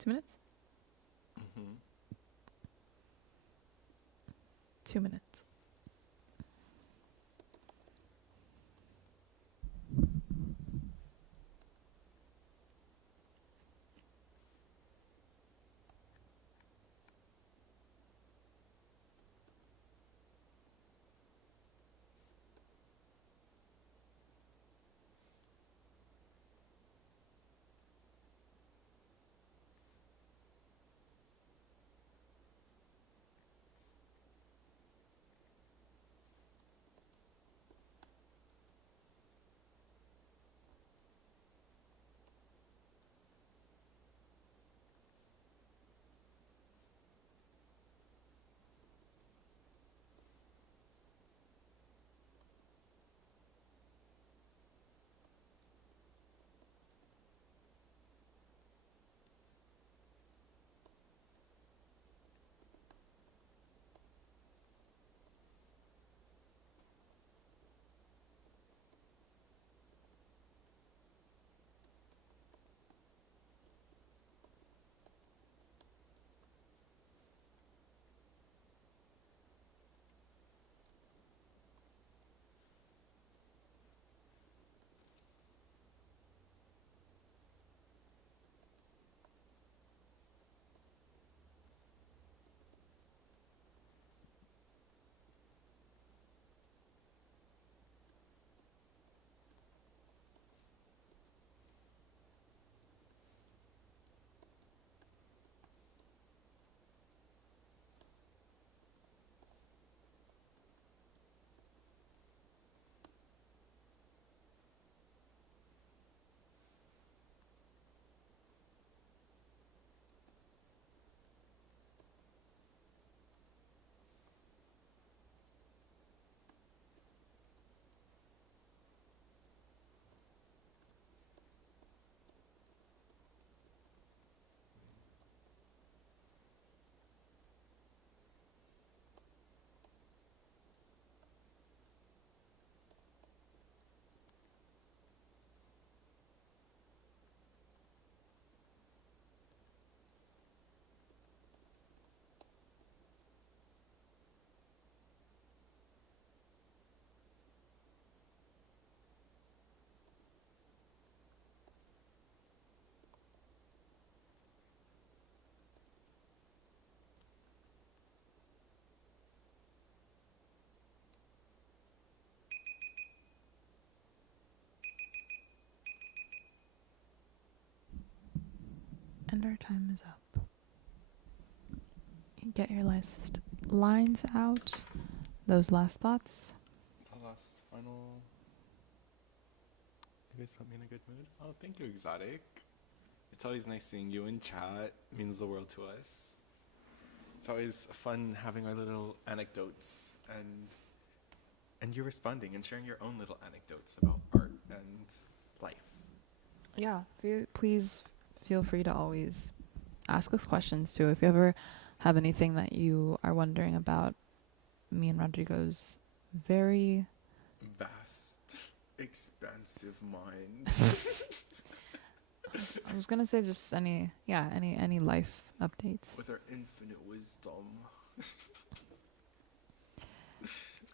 2 minutes? Mm-hmm. 2 minutes. And our time is up. Get your last lines out. Those last thoughts. The last final. You guys put me in a good mood. Oh, thank you, Exotic. It's always nice seeing you in chat. It means the world to us. It's always fun having our little anecdotes and you responding and sharing your own little anecdotes about art and life. Yeah, please feel free to always ask us questions too. If you ever have anything that you are wondering about me and Rodrigo's very vast, expansive mind. I was gonna say just any life updates. With our infinite wisdom.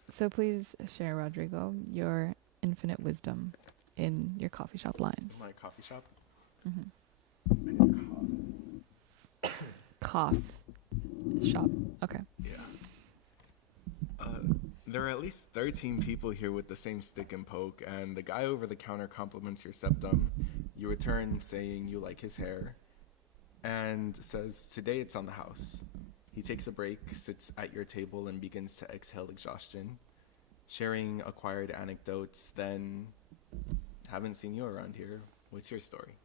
So please share, Rodrigo, your infinite wisdom in your coffee shop lines. My coffee shop? Mm-hmm. I need a cough. Cough shop. Okay. Yeah. There are at least 13 people here with the same stick and poke, and the guy over the counter compliments your septum. You return saying you like his hair, and says, today it's on the house. He takes a break, sits at your table, and begins to exhale exhaustion, sharing acquired anecdotes, then, haven't seen you around here. What's your story?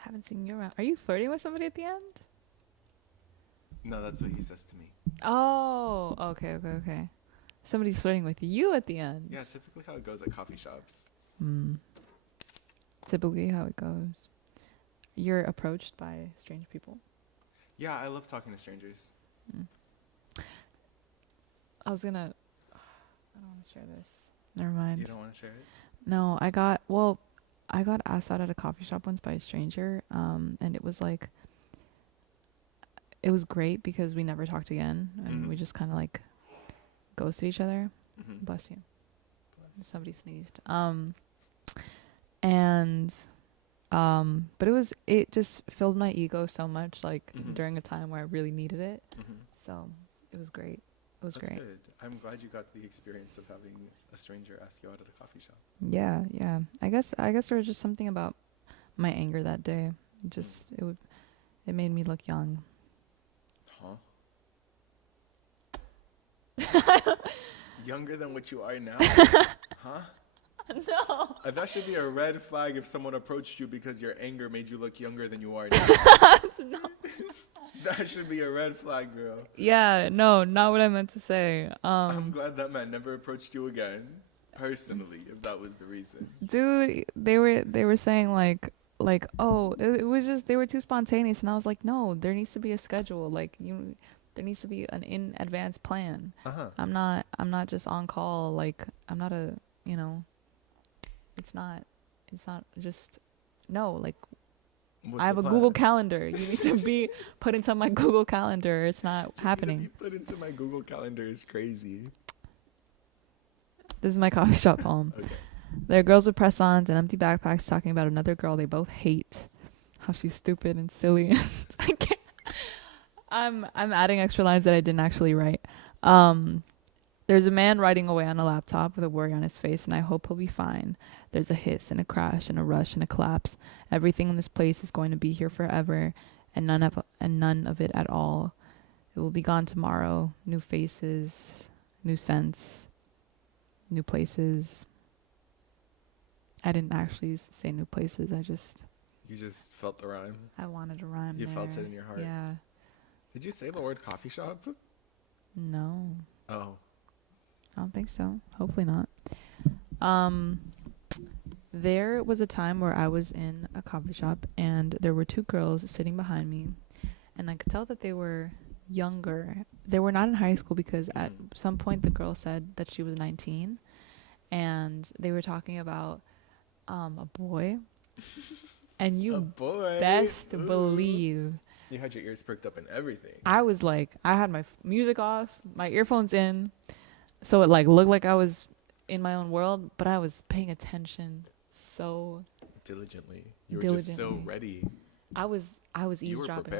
Haven't seen you around. Are you flirting with somebody at the end? No, that's what he says to me. Oh, okay. Somebody's flirting with you at the end. Yeah, typically how it goes at coffee shops. Typically how it goes. You're approached by strange people. Yeah, I love talking to strangers. I don't want to share this. Never mind. You don't want to share it? No, I got asked out at a coffee shop once by a stranger, and it was like, it was great because we never talked again, and we just kind of like ghosted each other. Mm-hmm. Bless you. Bless. Somebody sneezed. But it just filled my ego so much, like during a time where I really needed it. So it was great. That's great. Good. I'm glad you got the experience of having a stranger ask you out at a coffee shop. Yeah. I guess there was just something about my anger that day. It made me look young. Huh? Younger than what you are now? Huh? No. That should be a red flag if someone approached you because your anger made you look younger than you are now. That should be a red flag, girl. Yeah, no, not what I meant to say. I'm glad that man never approached you again, personally, if that was the reason. Dude, they were saying like oh, it was just, they were too spontaneous, and I was like, no, there needs to be a schedule. Like there needs to be an in advance plan. I'm not just on call. Like I'm not a, it's not just, no, like What's I have a plan? Google Calendar. You need to be put into my Google Calendar. It's not happening. Be put into my Google Calendar is crazy. This is my coffee shop home. Okay. There are girls with press-ons and empty backpacks talking about another girl they both hate. How she's stupid and silly. I can't. I'm adding extra lines that I didn't actually write. There's a man writing away on a laptop with a worry on his face, and I hope he'll be fine. There's a hiss and a crash and a rush and a collapse. Everything in this place is going to be here forever, and none of it at all. It will be gone tomorrow. New faces, new scents, new places. I didn't actually say new places. You just felt the rhyme. I wanted to rhyme. You there. felt it in your heart. Yeah. Did you say the word coffee shop? No. Oh. I don't think so. Hopefully not. There was a time where I was in a coffee shop and there were two girls sitting behind me, and I could tell that they were younger. They were not in high school because at some point the girl said that she was 19, and they were talking about a boy. And you best believe you had your ears perked up and everything. I was like, I had my music off, my earphones in, so it like looked like I was in my own world, but I was paying attention so diligently. You were just so ready. I was eavesdropping.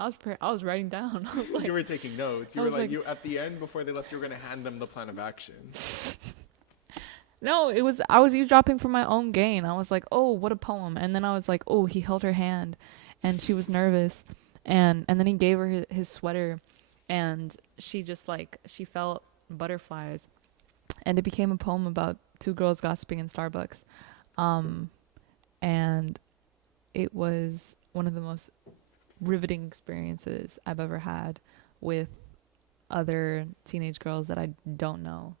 I was prepared. I was writing down. I was like, you were taking notes. You were like, you at the end before they left, you were gonna hand them the plan of action. No, I was eavesdropping for my own gain. I was like, oh, what a poem. And then I was like, oh, he held her hand and she was nervous. And then he gave her his sweater and she just like, she felt butterflies. And it became a poem about two girls gossiping in Starbucks. Um, and it was one of the most riveting experiences I've ever had with other teenage girls that I don't know.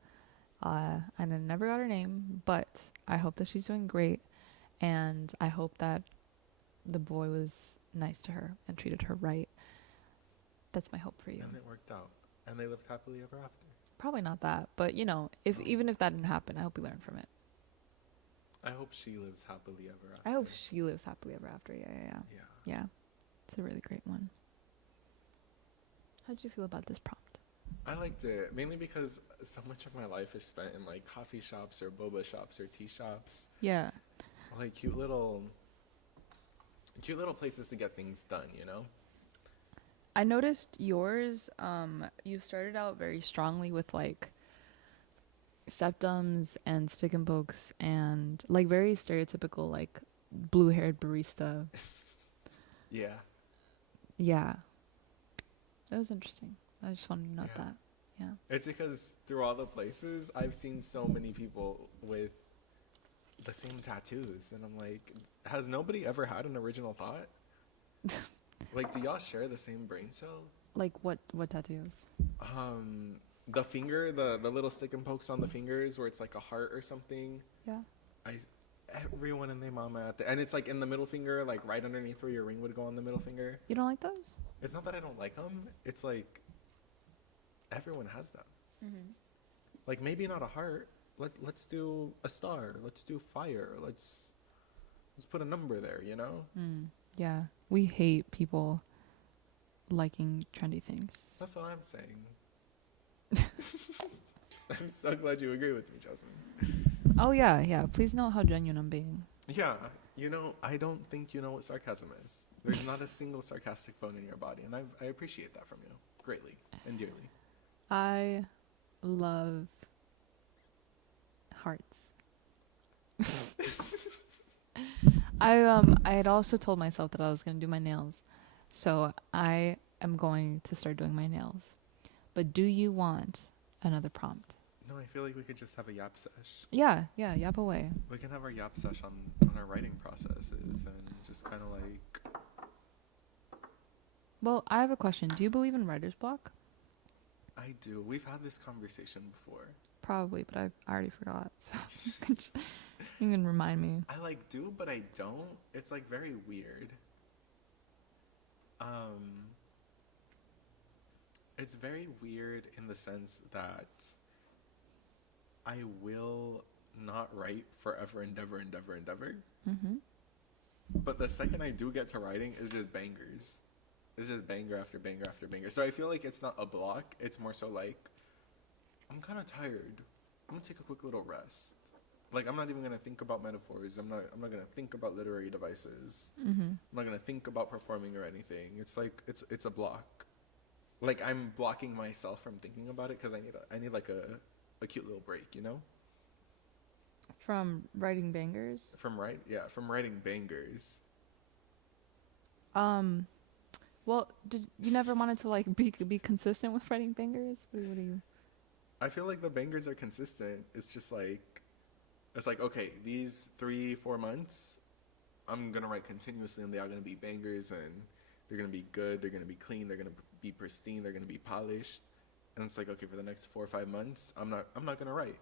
And I never got her name, but I hope that she's doing great. And I hope that the boy was nice to her and treated her right. That's my hope for you. And it worked out. And they lived happily ever after. Probably not that, but you know, even if that didn't happen, I hope you learn from it. I hope she lives happily ever after. I hope she lives happily ever after. Yeah. It's a really great one. How'd you feel about this prompt? I liked it mainly because so much of my life is spent in like coffee shops or boba shops or tea shops. Yeah. Like cute little places to get things done, you know? I noticed yours, you started out very strongly with like septums and stick and pokes and like very stereotypical like blue-haired barista. Yeah. Yeah. That was interesting. I just wanted to note that. Yeah. It's because through all the places, I've seen so many people with the same tattoos. And I'm like, has nobody ever had an original thought? Like, do y'all share the same brain cell? Like what tattoos? The finger, the little stick and pokes on the fingers where it's like a heart or something. Yeah. Everyone and their mama at and it's like in the middle finger, like right underneath where your ring would go on the middle finger. You don't like those? It's not that I don't like them. It's like everyone has them. Mm-hmm. Like maybe not a heart. Let's do a star. Let's do fire. Let's put a number there. You know. Yeah. We hate people liking trendy things. That's what I'm saying. I'm so glad you agree with me, Jasmine. Oh yeah. Please know how genuine I'm being. Yeah, you know, I don't think you know what sarcasm is. There's not a single sarcastic bone in your body, and I appreciate that from you greatly and dearly. I love hearts. I had also told myself that I was going to do my nails. So I am going to start doing my nails. But do you want another prompt? No, I feel like we could just have a yap sesh. Yeah, yap away. We can have our yap sesh on our writing processes and just kind of like... Well, I have a question. Do you believe in writer's block? I do. We've had this conversation before. Probably, but I already forgot. So you can remind me. I like do, but I don't. It's like very weird. It's very weird in the sense that I will not write forever and ever. Mm-hmm. But the second I do get to writing, it's just bangers. It's just banger after banger after banger. So I feel like it's not a block. It's more so like, I'm kind of tired. I'm going to take a quick little rest. Like, I'm not even going to think about metaphors. I'm not going to think about literary devices. Mm-hmm. I'm not going to think about performing or anything. It's like, it's a block. Like, I'm blocking myself from thinking about it because I need like a cute little break, you know? From writing bangers? From writing bangers. Well, did you never wanted to like be consistent with writing bangers? What do you? I feel like the bangers are consistent. It's just like, okay, these 3-4 months, I'm gonna write continuously, and they are gonna be bangers, and they're gonna be good. They're gonna be clean. They're gonna be pristine. They're gonna be polished. And it's like, okay, for the next 4 or 5 months, I'm not gonna write.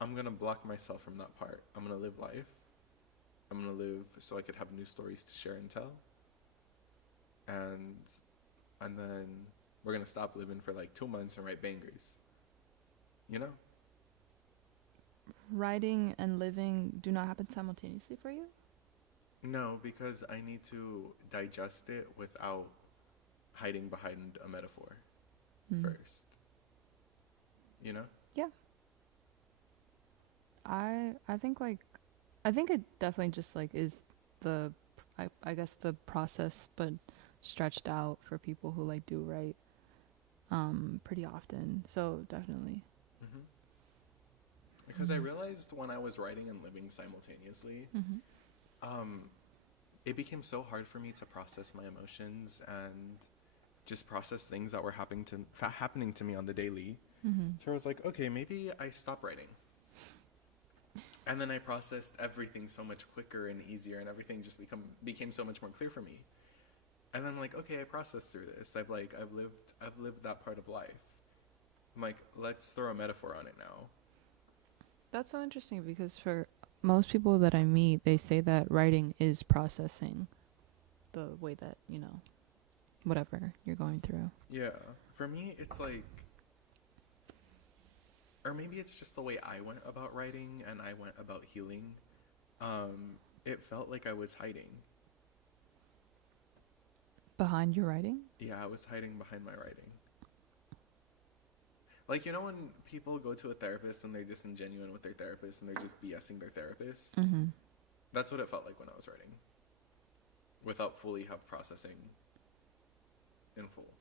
I'm gonna block myself from that part. I'm gonna live life. I'm gonna live so I could have new stories to share and tell. And then we're gonna stop living for like 2 months and write bangers. You know? Writing and living do not happen simultaneously for you? No, because I need to digest it without hiding behind a metaphor first. You know? Yeah. I think it definitely just like is the I guess the process, but stretched out for people who like do write pretty often. So definitely. Because I realized when I was writing and living simultaneously, it became so hard for me to process my emotions and just process things that were happening to me on the daily. So I was like, okay, maybe I stop writing. And then I processed everything so much quicker and easier, and everything just became so much more clear for me. And then I'm like, okay, I processed through this. I've lived that part of life. I'm like, let's throw a metaphor on it now. That's so interesting because for most people that I meet, they say that writing is processing the way that, you know, whatever you're going through. Yeah. For me, it's like, or maybe it's just the way I went about writing and I went about healing. It felt like I was hiding. Behind your writing? Yeah, I was hiding behind my writing. Like, you know when people go to a therapist and they're disingenuous with their therapist and they're just BSing their therapist? That's what it felt like when I was writing. Without fully processing in full.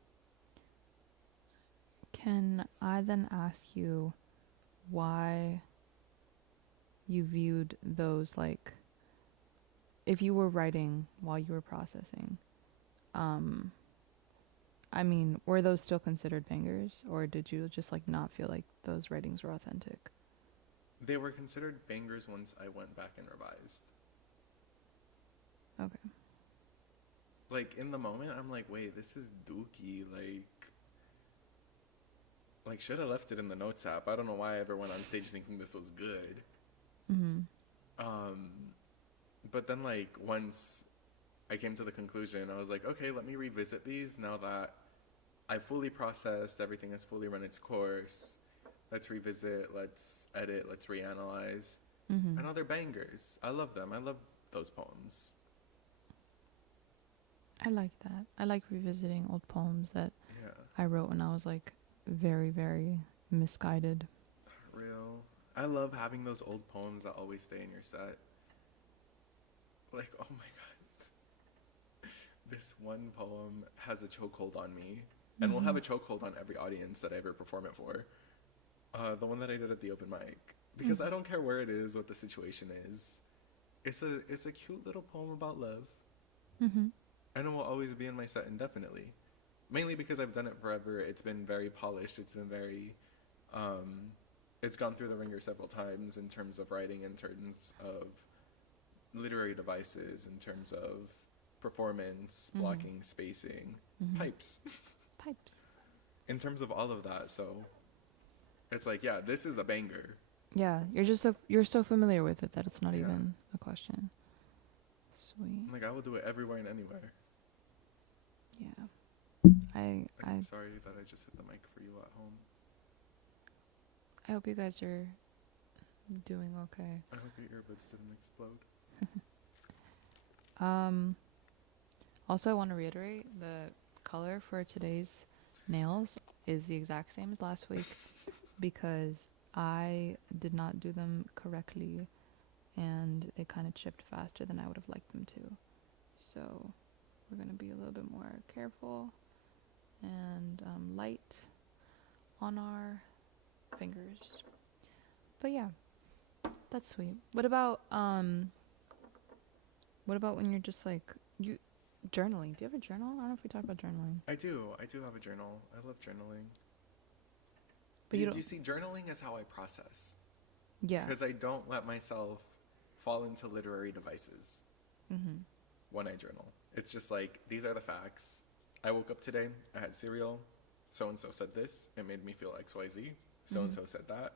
Can I then ask you why you viewed those, like, if you were writing while you were processing, I mean, were those still considered bangers, or did you just, like, not feel like those writings were authentic? They were considered bangers once I went back and revised. Okay. Like, in the moment, I'm like, wait, this is dookie. Like, should have left it in the notes app. I don't know why I ever went on stage thinking this was good. But then, like, once I came to the conclusion, I was like, okay, let me revisit these now that I fully processed, everything has fully run its course. Let's revisit, let's edit, let's reanalyze. And now they're bangers. I love them. I love those poems. I like that. I like revisiting old poems that Yeah. I wrote when I was, like, very, very misguided. Real. I love having those old poems that always stay in your set. Like, oh my god. This one poem has a chokehold on me. And will have a chokehold on every audience that I ever perform it for. The one that I did at the open mic. Because I don't care where it is, what the situation is. It's a cute little poem about love. And it will always be in my set indefinitely. Mainly because I've done it forever. It's been very polished. It's been very... it's gone through the ringer several times in terms of writing, in terms of literary devices, in terms of performance, blocking, spacing, pipes. In terms of all of that, so it's like, yeah, this is a banger. Yeah, you're so familiar with it that it's not even a question. Sweet. Like, I will do it everywhere and anywhere. Yeah. I'm sorry that I just hit the mic for you at home. I hope you guys are doing okay. I hope your earbuds didn't explode. Also, I want to reiterate the color for today's nails is the exact same as last week because I did not do them correctly and they kind of chipped faster than I would have liked them to. So we're going to be a little bit more careful and light on our fingers. But yeah, that's sweet. What about when you're just like you journaling? Do you have a journal? I don't know if we talked about journaling. I do have a journal. I love journaling. But you see, journaling is how I process. Yeah. Because I don't let myself fall into literary devices when I journal. It's just like, these are the facts. I woke up today, I had cereal, so-and-so said this, it made me feel XYZ. So-and-so said that,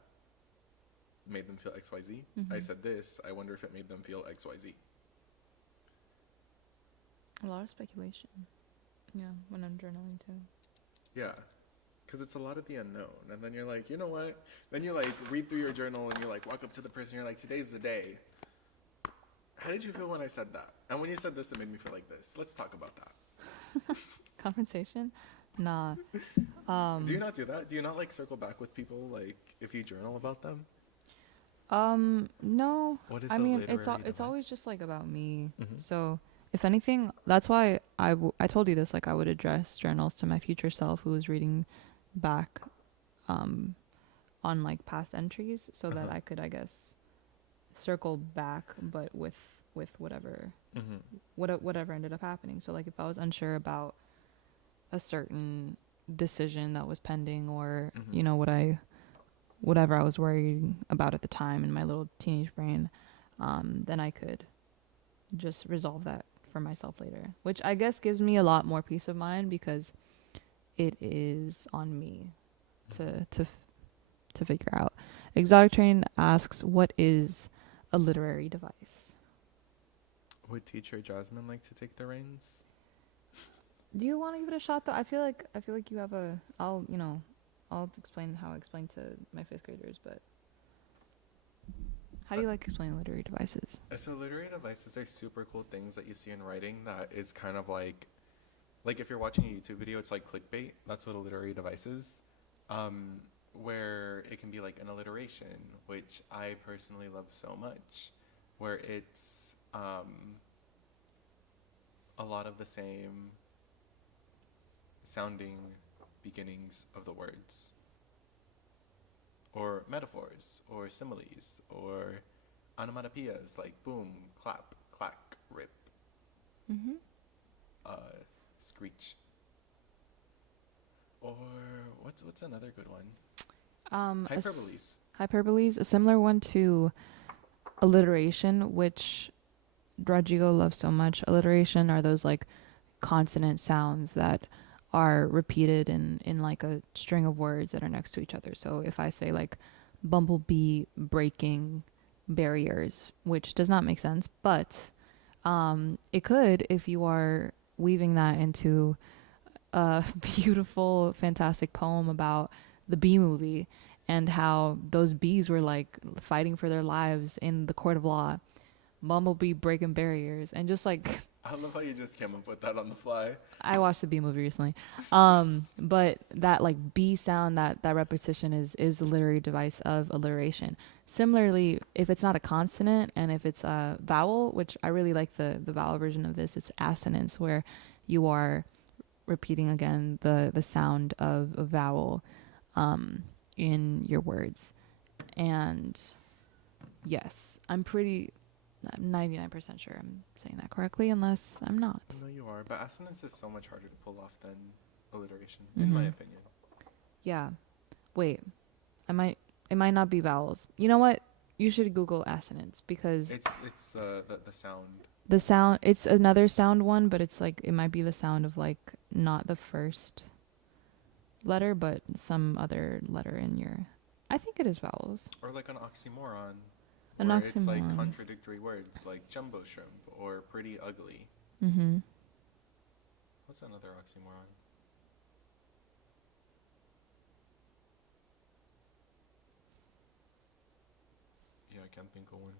made them feel XYZ. I said this, I wonder if it made them feel XYZ. A lot of speculation. Yeah, when I'm journaling too. Yeah, because it's a lot of the unknown. And then you're like, you know what? Then you like read through your journal and you like walk up to the person, you're like, today's the day. How did you feel when I said that? And when you said this, it made me feel like this. Let's talk about that. Compensation? Nah. Do you not do that? Do you not like circle back with people like if you journal about them? No. What is I a mean, literary it's always device? just like about me. So if anything, that's why I told you this, like I would address journals to my future self who was reading back on on like past entries so that Uh-huh. I could, I guess, circle back, but with whatever whatever ended up happening. So like if I was unsure about a certain decision that was pending, or you know whatever I was worried about at the time in my little teenage brain, then I could just resolve that for myself later, which I guess gives me a lot more peace of mind because it is on me to figure out. Exotic Train asks, what is a literary device? Would teacher Jasmine like to take the reins? Do you want to give it a shot though? I feel like you have a. I'll explain how I explain to my fifth graders, but how do you like explaining literary devices? So literary devices are super cool things that you see in writing that is kind of like if you're watching a YouTube video, it's like clickbait. That's what a literary device is. Where it can be like an alliteration, which I personally love so much, where it's a lot of the same sounding beginnings of the words, or metaphors, or similes, or onomatopoeias, like boom, clap, clack, rip, screech. Or what's another good one? Hyperboles. Hyperboles, a similar one to alliteration, which Rodrigo loves so much. Alliteration are those like consonant sounds that are repeated in like a string of words that are next to each other. So if I say like bumblebee breaking barriers, which does not make sense, but it could if you are weaving that into a beautiful, fantastic poem about the bee movie and how those bees were like fighting for their lives in the court of law. Bumblebee breaking barriers, and just like I love how you just came up with that on the fly. I watched the bee movie recently. But that like bee sound, that repetition is the literary device of alliteration. Similarly, if it's not a consonant and if it's a vowel, which I really like the vowel version of this, it's assonance, where you are repeating again the sound of a vowel in your words. And yes, I'm 99% sure I'm saying that correctly, unless I'm not. No, you are. But assonance is so much harder to pull off than alliteration, in my opinion. Yeah. Wait. It might not be vowels. You know what? You should Google assonance, because It's the sound. the sound, it's another sound one, but it's like it might be the sound of like not the first letter, but some other letter in your. I think it is vowels. Or like an oxymoron. An where oxymoron. It's like contradictory words, like jumbo shrimp or pretty ugly. What's another oxymoron? Yeah, I can't think of one.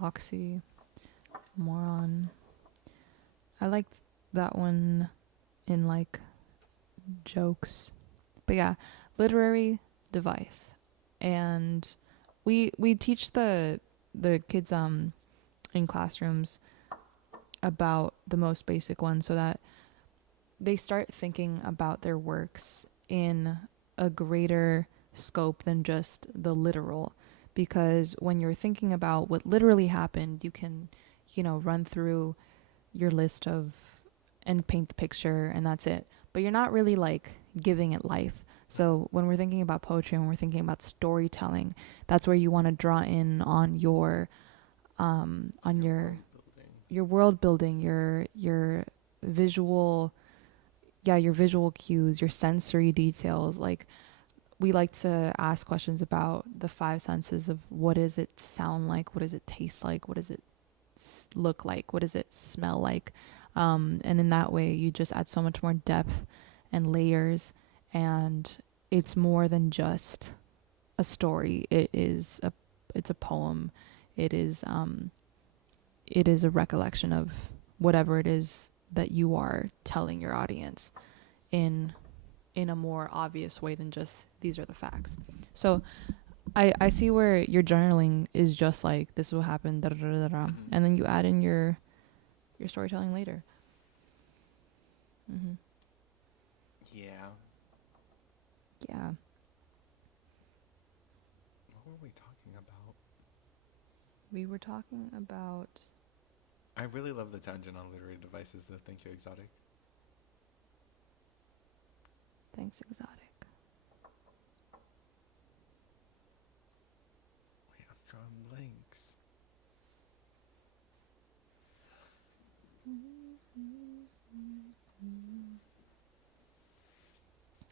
Oxymoron. I like that one in like jokes. But yeah, literary device. And we teach the kids in classrooms about the most basic one, so that they start thinking about their works in a greater scope than just the literal. Because when you're thinking about what literally happened, you can, run through your list of and paint the picture, and that's it. But you're not really like giving it life. So when we're thinking about poetry and when we're thinking about storytelling, that's where you want to draw in on your world building, your visual, your visual cues, your sensory details. Like, we like to ask questions about the five senses of what does it sound like, what does it taste like, what does it look like, what does it smell like, and in that way you just add so much more depth and layers, and it's more than just a story. It's a poem. It is a recollection of whatever it is that you are telling your audience in a more obvious way than just these are the facts. So I see where your journaling is just like, this will happen, da, da, da, da, da, and then you add in your storytelling later. Yeah. Yeah. What were we talking about? We were talking about... I really love the tangent on literary devices, though. Thank you, Exotic. Thanks, Exotic. Wait, I'm drawing blanks.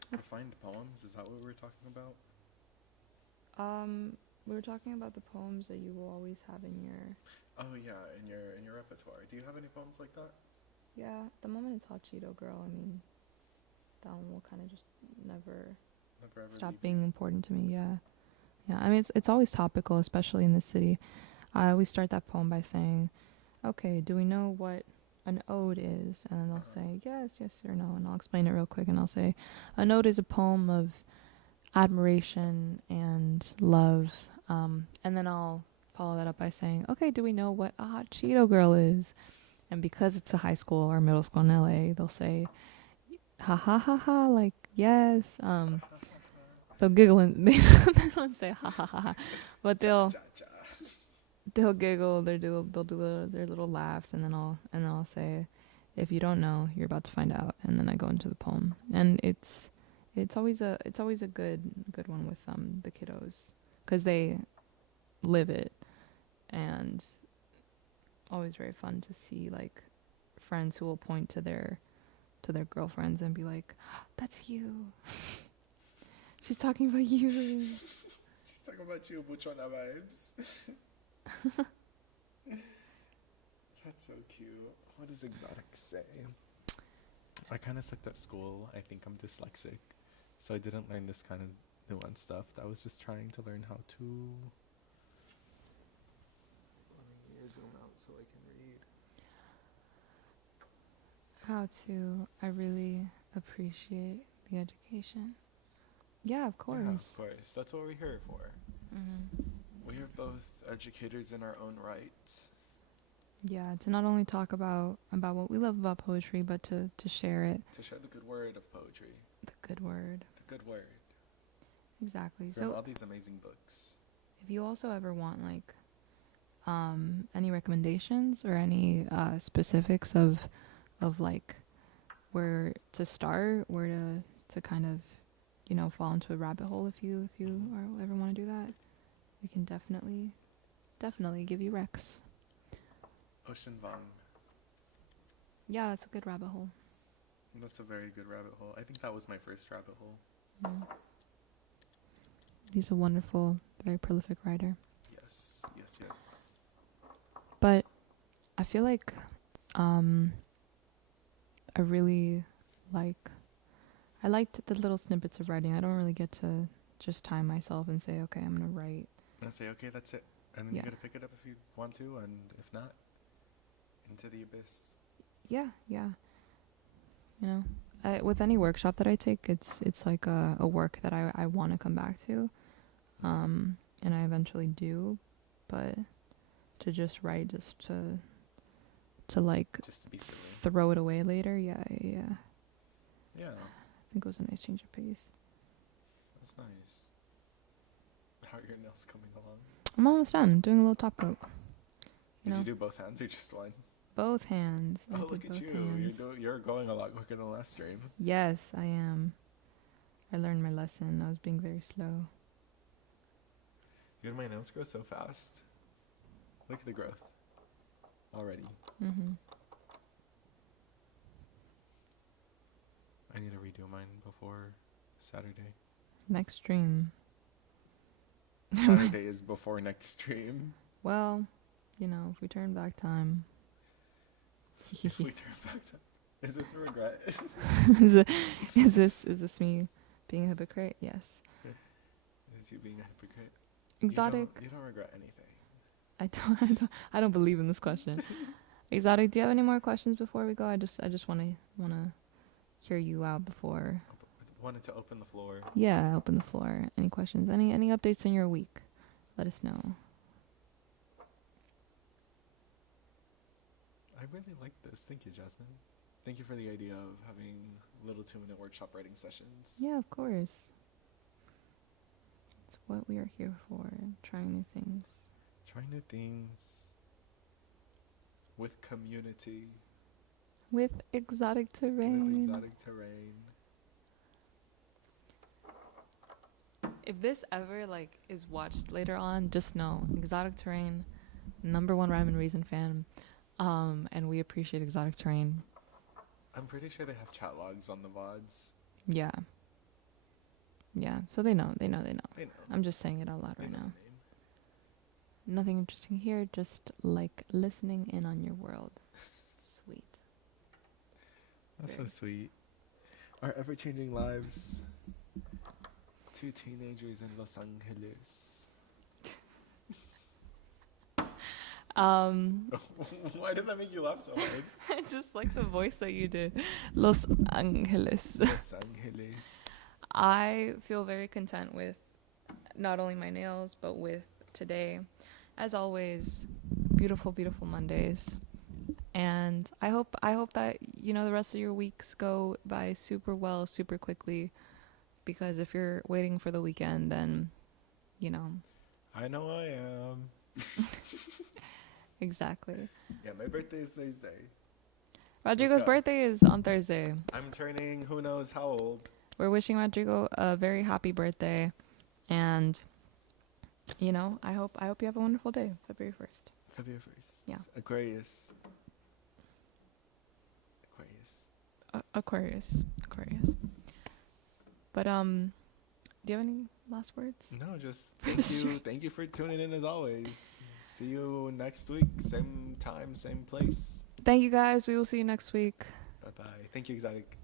Refined poems? Is that what we were talking about? We were talking about the poems that you will always have in your... Oh yeah, in your repertoire. Do you have any poems like that? Yeah, at the moment it's Hot Cheeto Girl. I mean, that one will kind of just never Ever stop leave being you? important to me. Yeah. Yeah, I mean, it's always topical, especially in this city. I always start that poem by saying, okay, do we know what an ode is? And then they'll say, yes, yes or no. And I'll explain it real quick. And I'll say, an ode is a poem of admiration and love. And then I'll follow that up by saying, okay, do we know what a hot Cheeto girl is? And because it's a high school or middle school in LA, they'll say, ha ha ha ha, like, yes. They'll giggle and they don't say ha ha ha ha, but they'll giggle. They'll do their little laughs, and then I'll say, if you don't know, you're about to find out. And then I go into the poem, and it's always a good one with the kiddos, because they live it, and always very fun to see like friends who will point to their girlfriends and be like, that's you. She's talking about you. She's talking about you, Buchona vibes. That's so cute. What does Exotic say? I kind of sucked at school. I think I'm dyslexic. So I didn't learn this kind of nuanced stuff. I was just trying to learn how to... Let me zoom out so I can read. How to. I really appreciate the education. Yeah, of course. Yeah, of course. That's what we're here for. Mm-hmm. We are both educators in our own right. Yeah, to not only talk about what we love about poetry, but to share it. To share the good word of poetry. The good word. The good word. Exactly. From So all these amazing books. if you also ever want like any recommendations or any specifics of like where to start, where to kind of, you know, fall into a rabbit hole if you or ever want to do that, we can definitely give you recs. Ocean Vang. Yeah, that's a good rabbit hole. That's a very good rabbit hole. I think that was my first rabbit hole. Mm. He's a wonderful, very prolific writer. Yes, yes, yes. But I feel like I really I liked the little snippets of writing. I don't really get to just time myself and say, okay, I'm going to write. And say, okay, that's it. And then you got to pick it up if you want to, and if not, into the abyss. Yeah. You know, with any workshop that I take, it's like a work that I want to come back to. And I eventually do, but to just write, just to like just to be silly. Throw it away later. Yeah. Yeah. I think it was a nice change of pace. That's nice. How are your nails coming along? I'm almost done. I'm doing a little top coat. Did you do both hands or just one? Both hands. Oh, look at you. You're going a lot quicker than last stream. Yes, I am. I learned my lesson. I was being very slow. Dude, my nails grow so fast. Look at the growth. Already. Mm-hmm. I need to redo mine before Saturday. Next stream. Saturday is before next stream. Well, you know, if we turn back time. If we turn back time. Is this a regret? is this me being a hypocrite? Yes. Is you being a hypocrite? Exotic. You don't regret anything. I don't believe in this question. Exotic, do you have any more questions before we go? I just wanna hear you out before. Wanted to open the floor. Yeah, open the floor. Any questions? Any updates in your week? Let us know. I really like this. Thank you, Jasmine. Thank you for the idea of having little 2-minute workshop writing sessions. Yeah, of course. It's what we are here for, trying new things. Trying new things with community. With exotic terrain. With exotic terrain. If this ever like is watched later on, just know exotic terrain, #1 Rhyme and Reason fan, and we appreciate exotic terrain. I'm pretty sure they have chat logs on the VODs. Yeah. Yeah, so they know. They know. I'm just saying it out loud They right know now. the name. Nothing interesting here, just like listening in on your world. Sweet. That's Very. so sweet. Our ever-changing lives. 2 teenagers in Los Angeles. Why did that make you laugh so hard? I just like the voice that you did. Los Angeles. Los Angeles. I feel very content with not only my nails, but with today. As always, beautiful, beautiful Mondays. And I hope that, the rest of your weeks go by super well, super quickly. Because if you're waiting for the weekend, then, I know I am. Exactly. Yeah, my birthday is Thursday. Rodrigo's birthday is on Thursday. I'm turning who knows how old. We're wishing Rodrigo a very happy birthday. And, I hope you have a wonderful day, February 1st. February 1st. Yeah. Aquarius. Aquarius. But, do you have any last words? No, just thank you. Thank you for tuning in as always. See you next week. Same time, same place. Thank you guys. We will see you next week. Bye-bye. Thank you, Exotic.